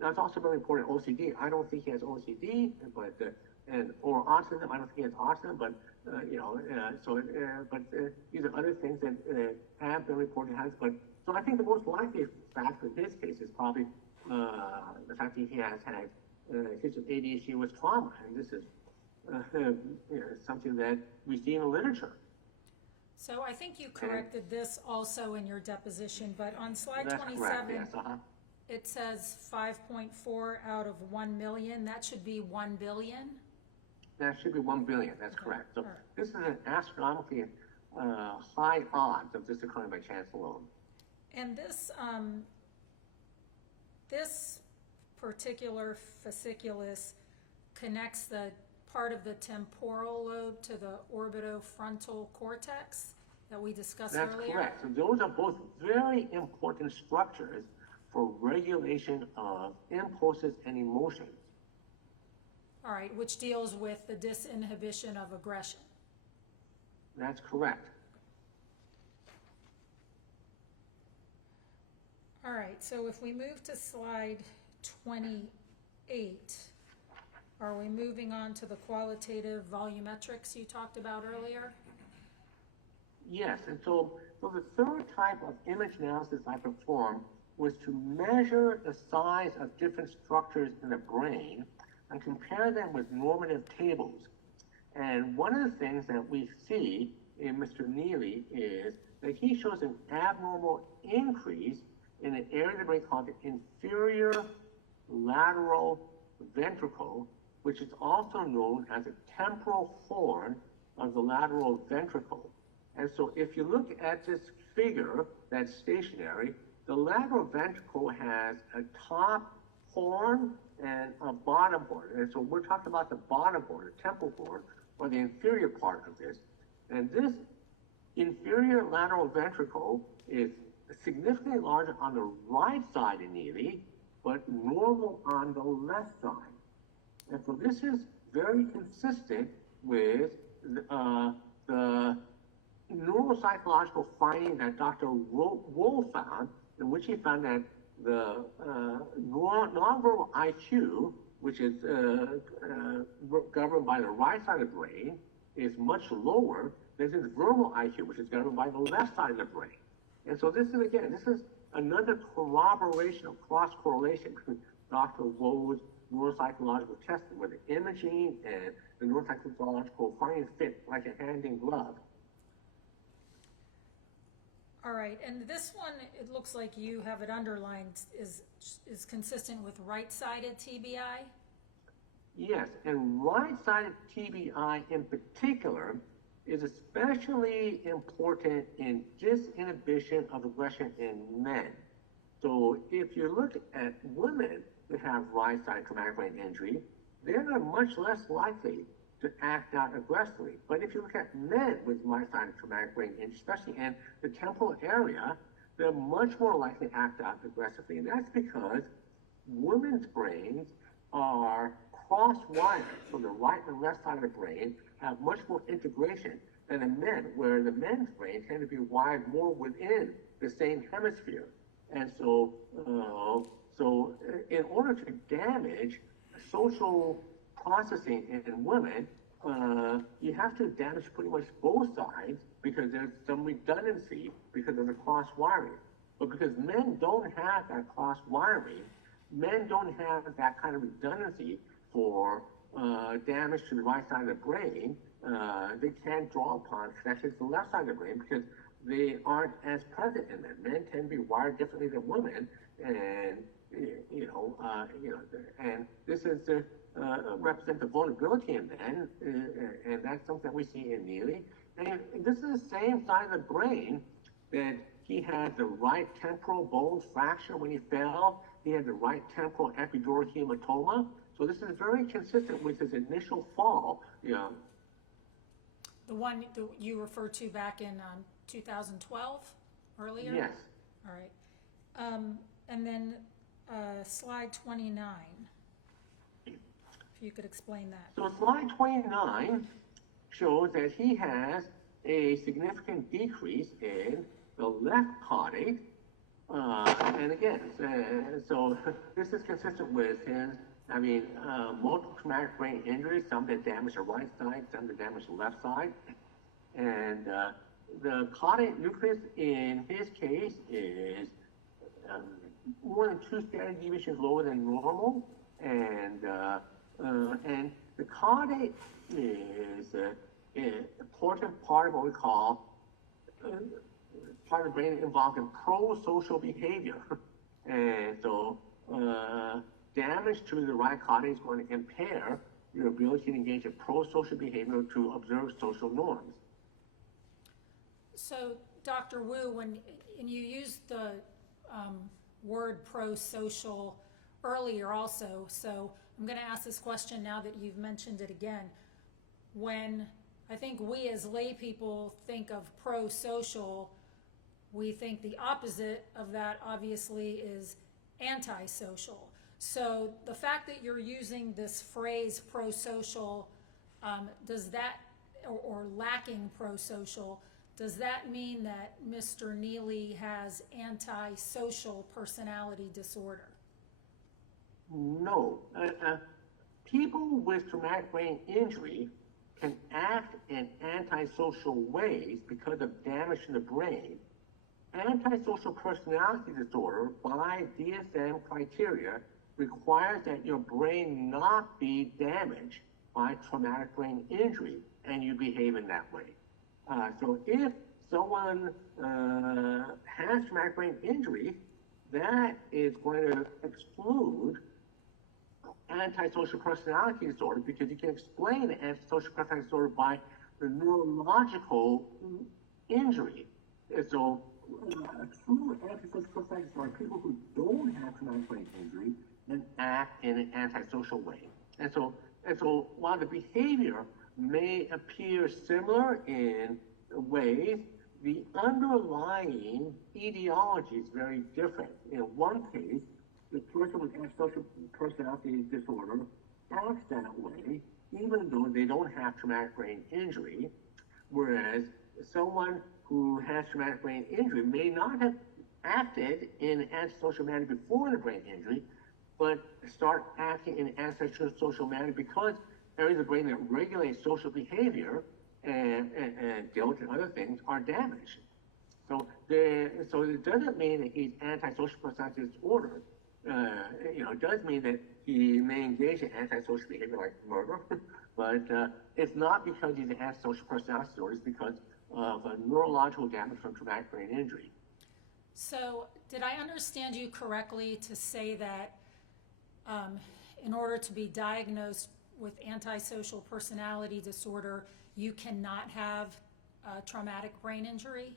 that's also very important. OCD. I don't think he has OCD, but or autism. I don't think he has autism, but these are other things that have been reported has. But so I think the most likely factor in his case is probably the fact that he has had his ADHD with trauma, and this is something that we see in the literature. So I think you corrected this also in your deposition, but on slide That's 27, correct, yes, it says 5.4 out of 1 million. That should be 1 billion. That should be 1 billion, that's correct. So All right. this is an astronomically high odds of this occurring by chance alone. And this particular fasciculus connects the part of the temporal lobe to the orbitofrontal cortex that we discussed That's earlier. correct. So those are both very important structures for regulation of impulses and emotions. All right, which deals with the disinhibition of aggression. That's correct. All right, so if we move to slide 28, are we moving on to the qualitative volumetrics you talked about earlier? Yes, and so the third type of image analysis I performed was to measure the size of different structures in the brain and compare them with normative tables. And one of the things that we see in Mr. Nealy is that he shows an abnormal increase in an area of the brain called the inferior lateral ventricle, which is also known as a temporal horn of the lateral ventricle. And so if you look at this figure that's stationary, the lateral ventricle has a top horn and a bottom horn. And so we're talking about the bottom horn, the temporal horn, or the inferior part of this. And this inferior lateral ventricle is significantly larger on the right side in Nealy, but normal on the left side. And so this is very consistent with the neuropsychological finding that Dr. Wohl found, in which he found that the nonverbal IQ, which is governed by the right side of the brain, is much lower than his verbal IQ, which is governed by the left side of the brain. And so this is another corroboration of cross-correlation between Dr. Wohl's neuropsychological testing, where the imaging and the neuropsychological findings fit like a hand in glove. All right, and this one, it looks like you have it underlined, is consistent with right-sided TBI? Yes, and right-sided TBI in particular is especially important in disinhibition of aggression in men. So if you look at women that have right-sided traumatic brain injury, they're much less likely to act out aggressively. But if you look at men with right-sided traumatic brain injury, especially in the temporal area, they're much more likely to act out aggressively. And that's because women's brains are cross-wired. So the right and left side of the brain have much more integration than in men, where the men's brain tend to be wired more within the same hemisphere. And so, in order to damage social processing in women, you have to damage pretty much both sides because there's some redundancy because of the cross-wiring. But because men don't have that cross-wiring, men don't have that kind of redundancy for damage to the right side of the brain, they can't draw upon connections to the left side of the brain because they aren't as present in men. Men tend to be wired differently than women, and and this is represents the vulnerability in men, and that's something that we see in Nealy. And this is the same side of the brain that he had the right temporal bone fracture when he fell. He had the right temporal epidural hematoma. So this is very consistent with his initial fall. Yeah. The one you referred to back in 2012, earlier? Yes. All right. And then slide 29, if you could explain that. So slide 29 shows that he has a significant decrease in the left caudate. And again, so this is consistent with his, multiple traumatic brain injuries, some that damage the right side, some that damage the left side. And the caudate nucleus in his case is more than 2 standard deviations lower than normal. And the caudate is an important part of what we call part of the brain involved in pro-social behavior. And so damage to the right cortex is going to impair your ability to engage in pro-social behavior to observe social norms. So, Dr. Wu, when and you used the word pro-social earlier also, so I'm going to ask this question now that you've mentioned it again. When I think we as lay people think of pro-social, we think the opposite of that obviously is antisocial. So the fact that you're using this phrase pro-social, does that, or lacking pro-social, does that mean that Mr. Nealy has antisocial personality disorder? No. People with traumatic brain injury can act in antisocial ways because of damage to the brain. Antisocial personality disorder, by DSM criteria, requires that your brain not be damaged by traumatic brain injury, and you behave in that way. So if someone has traumatic brain injury, that is going to exclude antisocial personality disorder, because you can explain antisocial personality disorder by the neurological injury. And so true antisocial personality disorder are people who don't have traumatic brain injury and act in an antisocial way. And so while the behavior may appear similar in ways, the underlying etiology is very different. In one case, the person with antisocial personality disorder acts that way, even though they don't have traumatic brain injury, whereas someone who has traumatic brain injury may not have acted in an antisocial manner before the brain injury, but start acting in an antisocial manner because areas of the brain that regulate social behavior and guilt and other things are damaged. So it doesn't mean that he's antisocial personality disorder. It does mean that he may engage in antisocial behavior like murder, but it's not because he's an antisocial personality disorder, it's because of a neurological damage from traumatic brain injury. So did I understand you correctly to say that in order to be diagnosed with antisocial personality disorder, you cannot have traumatic brain injury?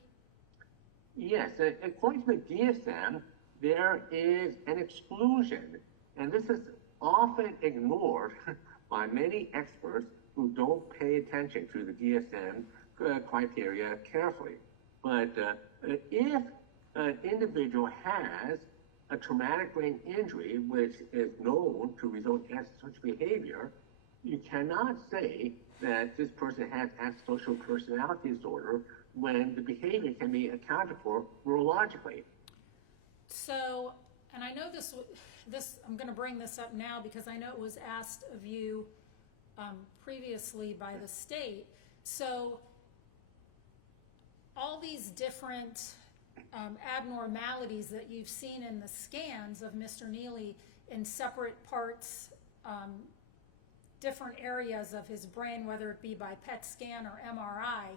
Yes, according to the DSM, there is an exclusion, and this is often ignored by many experts who don't pay attention to the DSM criteria carefully. But if an individual has a traumatic brain injury, which is known to result in antisocial behavior, you cannot say that this person has antisocial personality disorder when the behavior can be accounted for neurologically. So, and I know this, I'm going to bring this up now because I know it was asked of you previously by the state. So, all these different abnormalities that you've seen in the scans of Mr. Nealy in separate parts, different areas of his brain, whether it be by PET scan or MRI,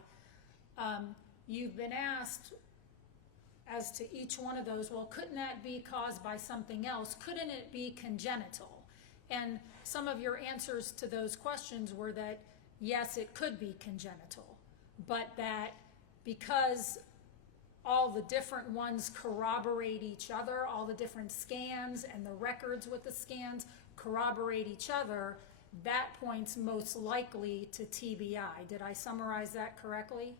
you've been asked as to each one of those, well, couldn't that be caused by something else? Couldn't it be congenital? And some of your answers to those questions were that, yes, it could be congenital, but that because all the different ones corroborate each other, all the different scans and the records with the scans corroborate each other, that points most likely to TBI. Did I summarize that correctly?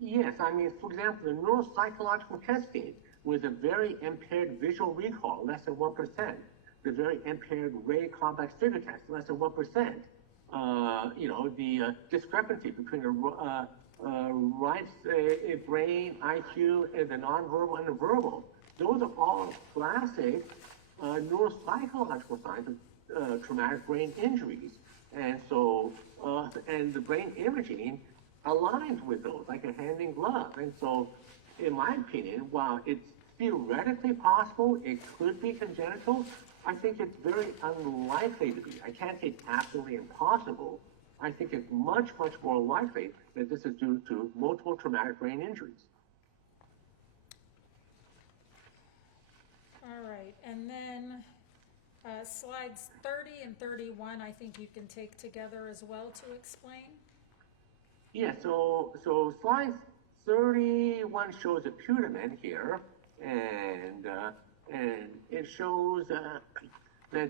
Yes, I mean, for example, the neuropsychological testing with a very impaired visual recall, less than 1%. The very impaired Ray complex figure test, less than 1%. The discrepancy between the right brain IQ and the nonverbal and the verbal. Those are all classic neuropsychological signs of traumatic brain injuries. And so, and the brain imaging aligns with those, like a hand in glove. And so, in my opinion, while it's theoretically possible it could be congenital, I think it's very unlikely to be. I can't say it's absolutely impossible. I think it's much, much more likely that this is due to multiple traumatic brain injuries. All right, and then slides 30 and 31, I think you can take together as well to explain. Yeah, so slide 31 shows a putamen here, and it shows that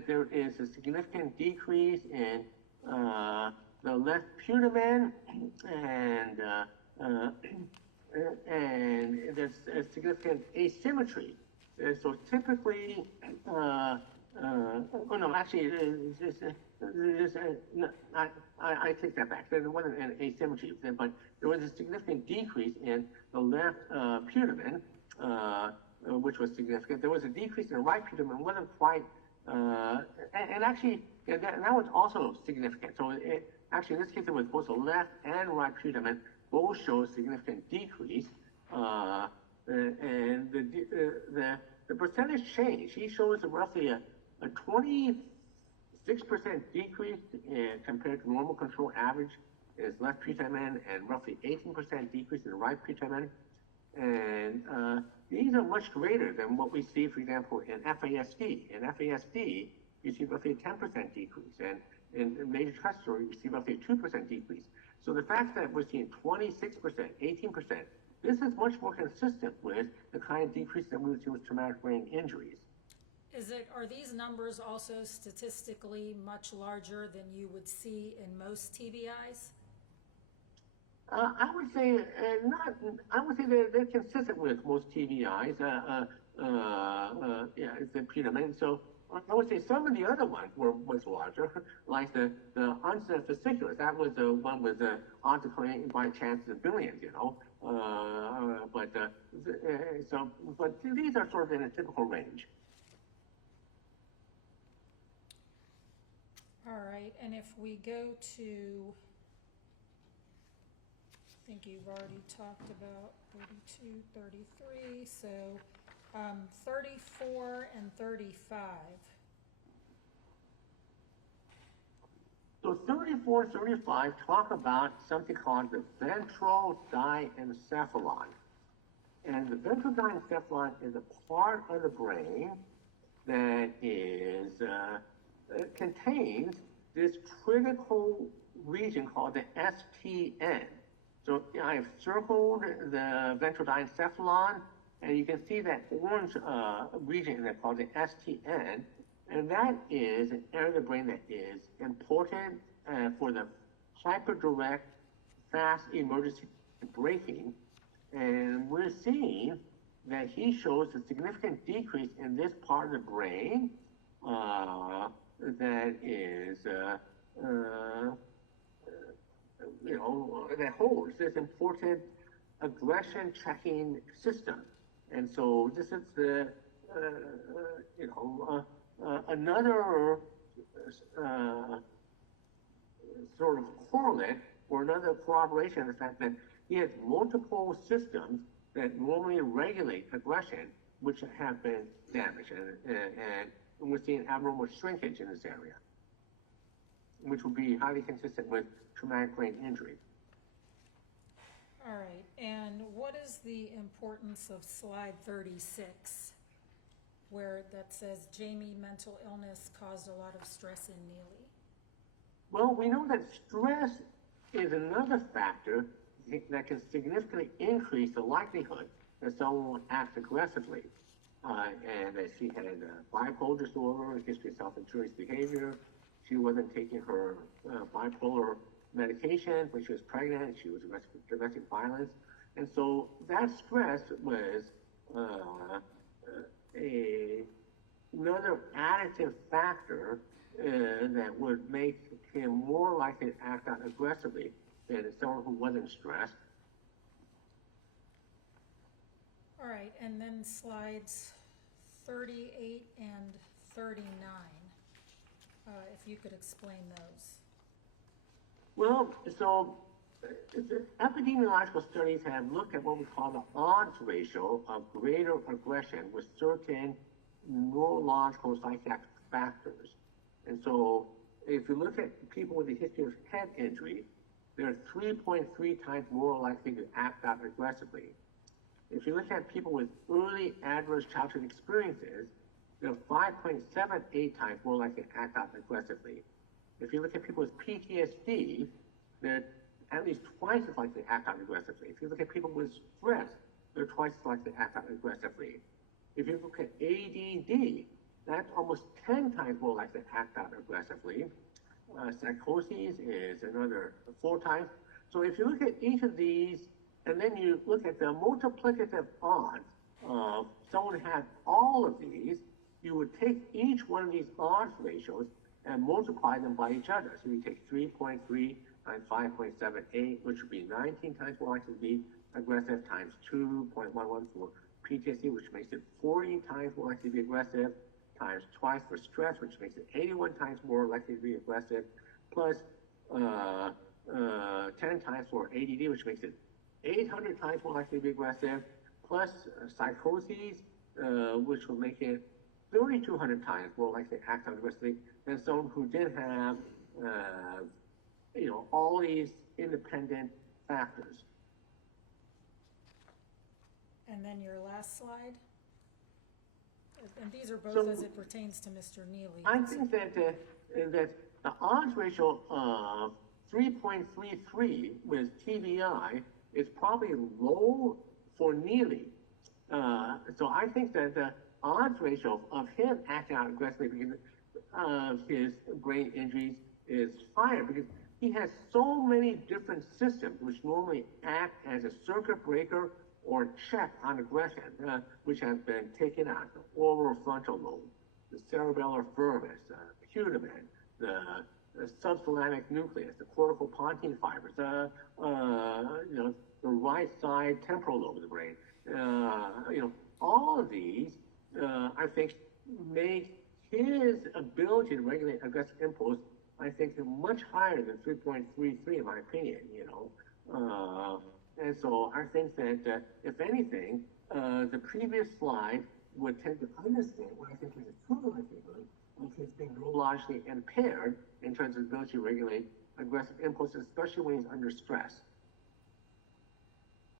there is a significant decrease in the left putamen, and and there's a significant asymmetry. So typically, oh no, actually, no, I take that back. There wasn't an asymmetry, but there was a significant decrease in the left putamen, which was significant. There was a decrease in the right putamen, wasn't quite, and actually, yeah, that was also significant. So actually, in this case, it was both the left and right putamen both show significant decrease, and the percentage change, he shows roughly a 26% decrease compared to normal control average is left putamen, and roughly 18% decrease in the right putamen. And these are much greater than what we see, for example, in FASD. In FASD, you see roughly a 10% decrease, and in major trust story, you see roughly a 2% decrease. So the fact that we're seeing 26%, 18%, this is much more consistent with the kind of decrease that we would see with traumatic brain injuries. Are these numbers also statistically much larger than you would see in most TBIs? I would say not. I would say they're consistent with most TBIs. Yeah, it's a putamen. So I would say some of the other ones was larger, like the onset fasciculus. That was the one with the odds occurring by chance of billions, you know. But these are sort of in a typical range. All right, and if we go to, I think you've already talked about 32, 33, so 34 and 35. So 34 and 35 talk about something called the ventral diencephalon. And the ventral diencephalon is a part of the brain that is contains this critical region called the STN. So I've circled the ventral diencephalon, and you can see that orange region there called the STN, and that is an area of the brain that is important for the hyperdirect fast emergency braking. And we're seeing that he shows a significant decrease in this part of the brain that is, that holds this important aggression checking system. And so this is the, another sort of correlate or another corroboration of the fact that he has multiple systems that normally regulate aggression, which have been damaged. And we're seeing abnormal shrinkage in this area, which would be highly consistent with traumatic brain injury. All right, and what is the importance of slide 36, where that says Jamie mental illness caused a lot of stress in Nealy? Well, we know that stress is another factor that can significantly increase the likelihood that someone will act aggressively. And that she had bipolar disorder, a history of self-injurious behavior. She wasn't taking her bipolar medication when she was pregnant. She was domestic violence. And so that stress was another additive factor that would make him more likely to act out aggressively than someone who wasn't stressed. All right, and then slides 38 and 39, if you could explain those. Well, so epidemiological studies have looked at what we call the odds ratio of greater aggression with certain neurological psychiatric factors. And so if you look at people with a history of head injury, they're 3.3 times more likely to act out aggressively. If you look at people with early adverse childhood experiences, they're 5.78 times more likely to act out aggressively. If you look at people with PTSD, they're at least twice as likely to act out aggressively. If you look at people with stress, they're twice as likely to act out aggressively. If you look at ADD, that's almost 10 times more likely to act out aggressively. Psychosis is another 4 times. So if you look at each of these, and then you look at the multiplicative odds of someone who has all of these, you would take each one of these odds ratios and multiply them by each other. So you take 3.3 times 5.78, which would be 19 times more likely to be aggressive, times 2.11 for PTSD, which makes it 40 times more likely to be aggressive, times twice for stress, which makes it 81 times more likely to be aggressive, plus 10 times for ADD, which makes it 800 times more likely to be aggressive, plus psychoses, which will make it 3,200 times more likely to act out aggressively than someone who did have, all these independent factors. And then your last slide? And these are both So, as it pertains to Mr. Nealy. I think that that the odds ratio of 3.33 with TBI is probably low for Nealy. So I think that the odds ratio of him acting out aggressively because of his brain injuries is higher because he has so many different systems which normally act as a circuit breaker or check on aggression, which have been taken out: the oral frontal lobe, the cerebellar firmus, the putamen, the subthalamic nucleus, the cortical pontine fibers, the right side temporal lobe of the brain. All of these, I think, make his ability to regulate aggressive impulse, I think, much higher than 3.33, in my opinion. And so I think that, if anything, the previous slide would tend to understand what I think is a true likelihood of his being neurologically impaired in terms of ability to regulate aggressive impulses, especially when he's under stress.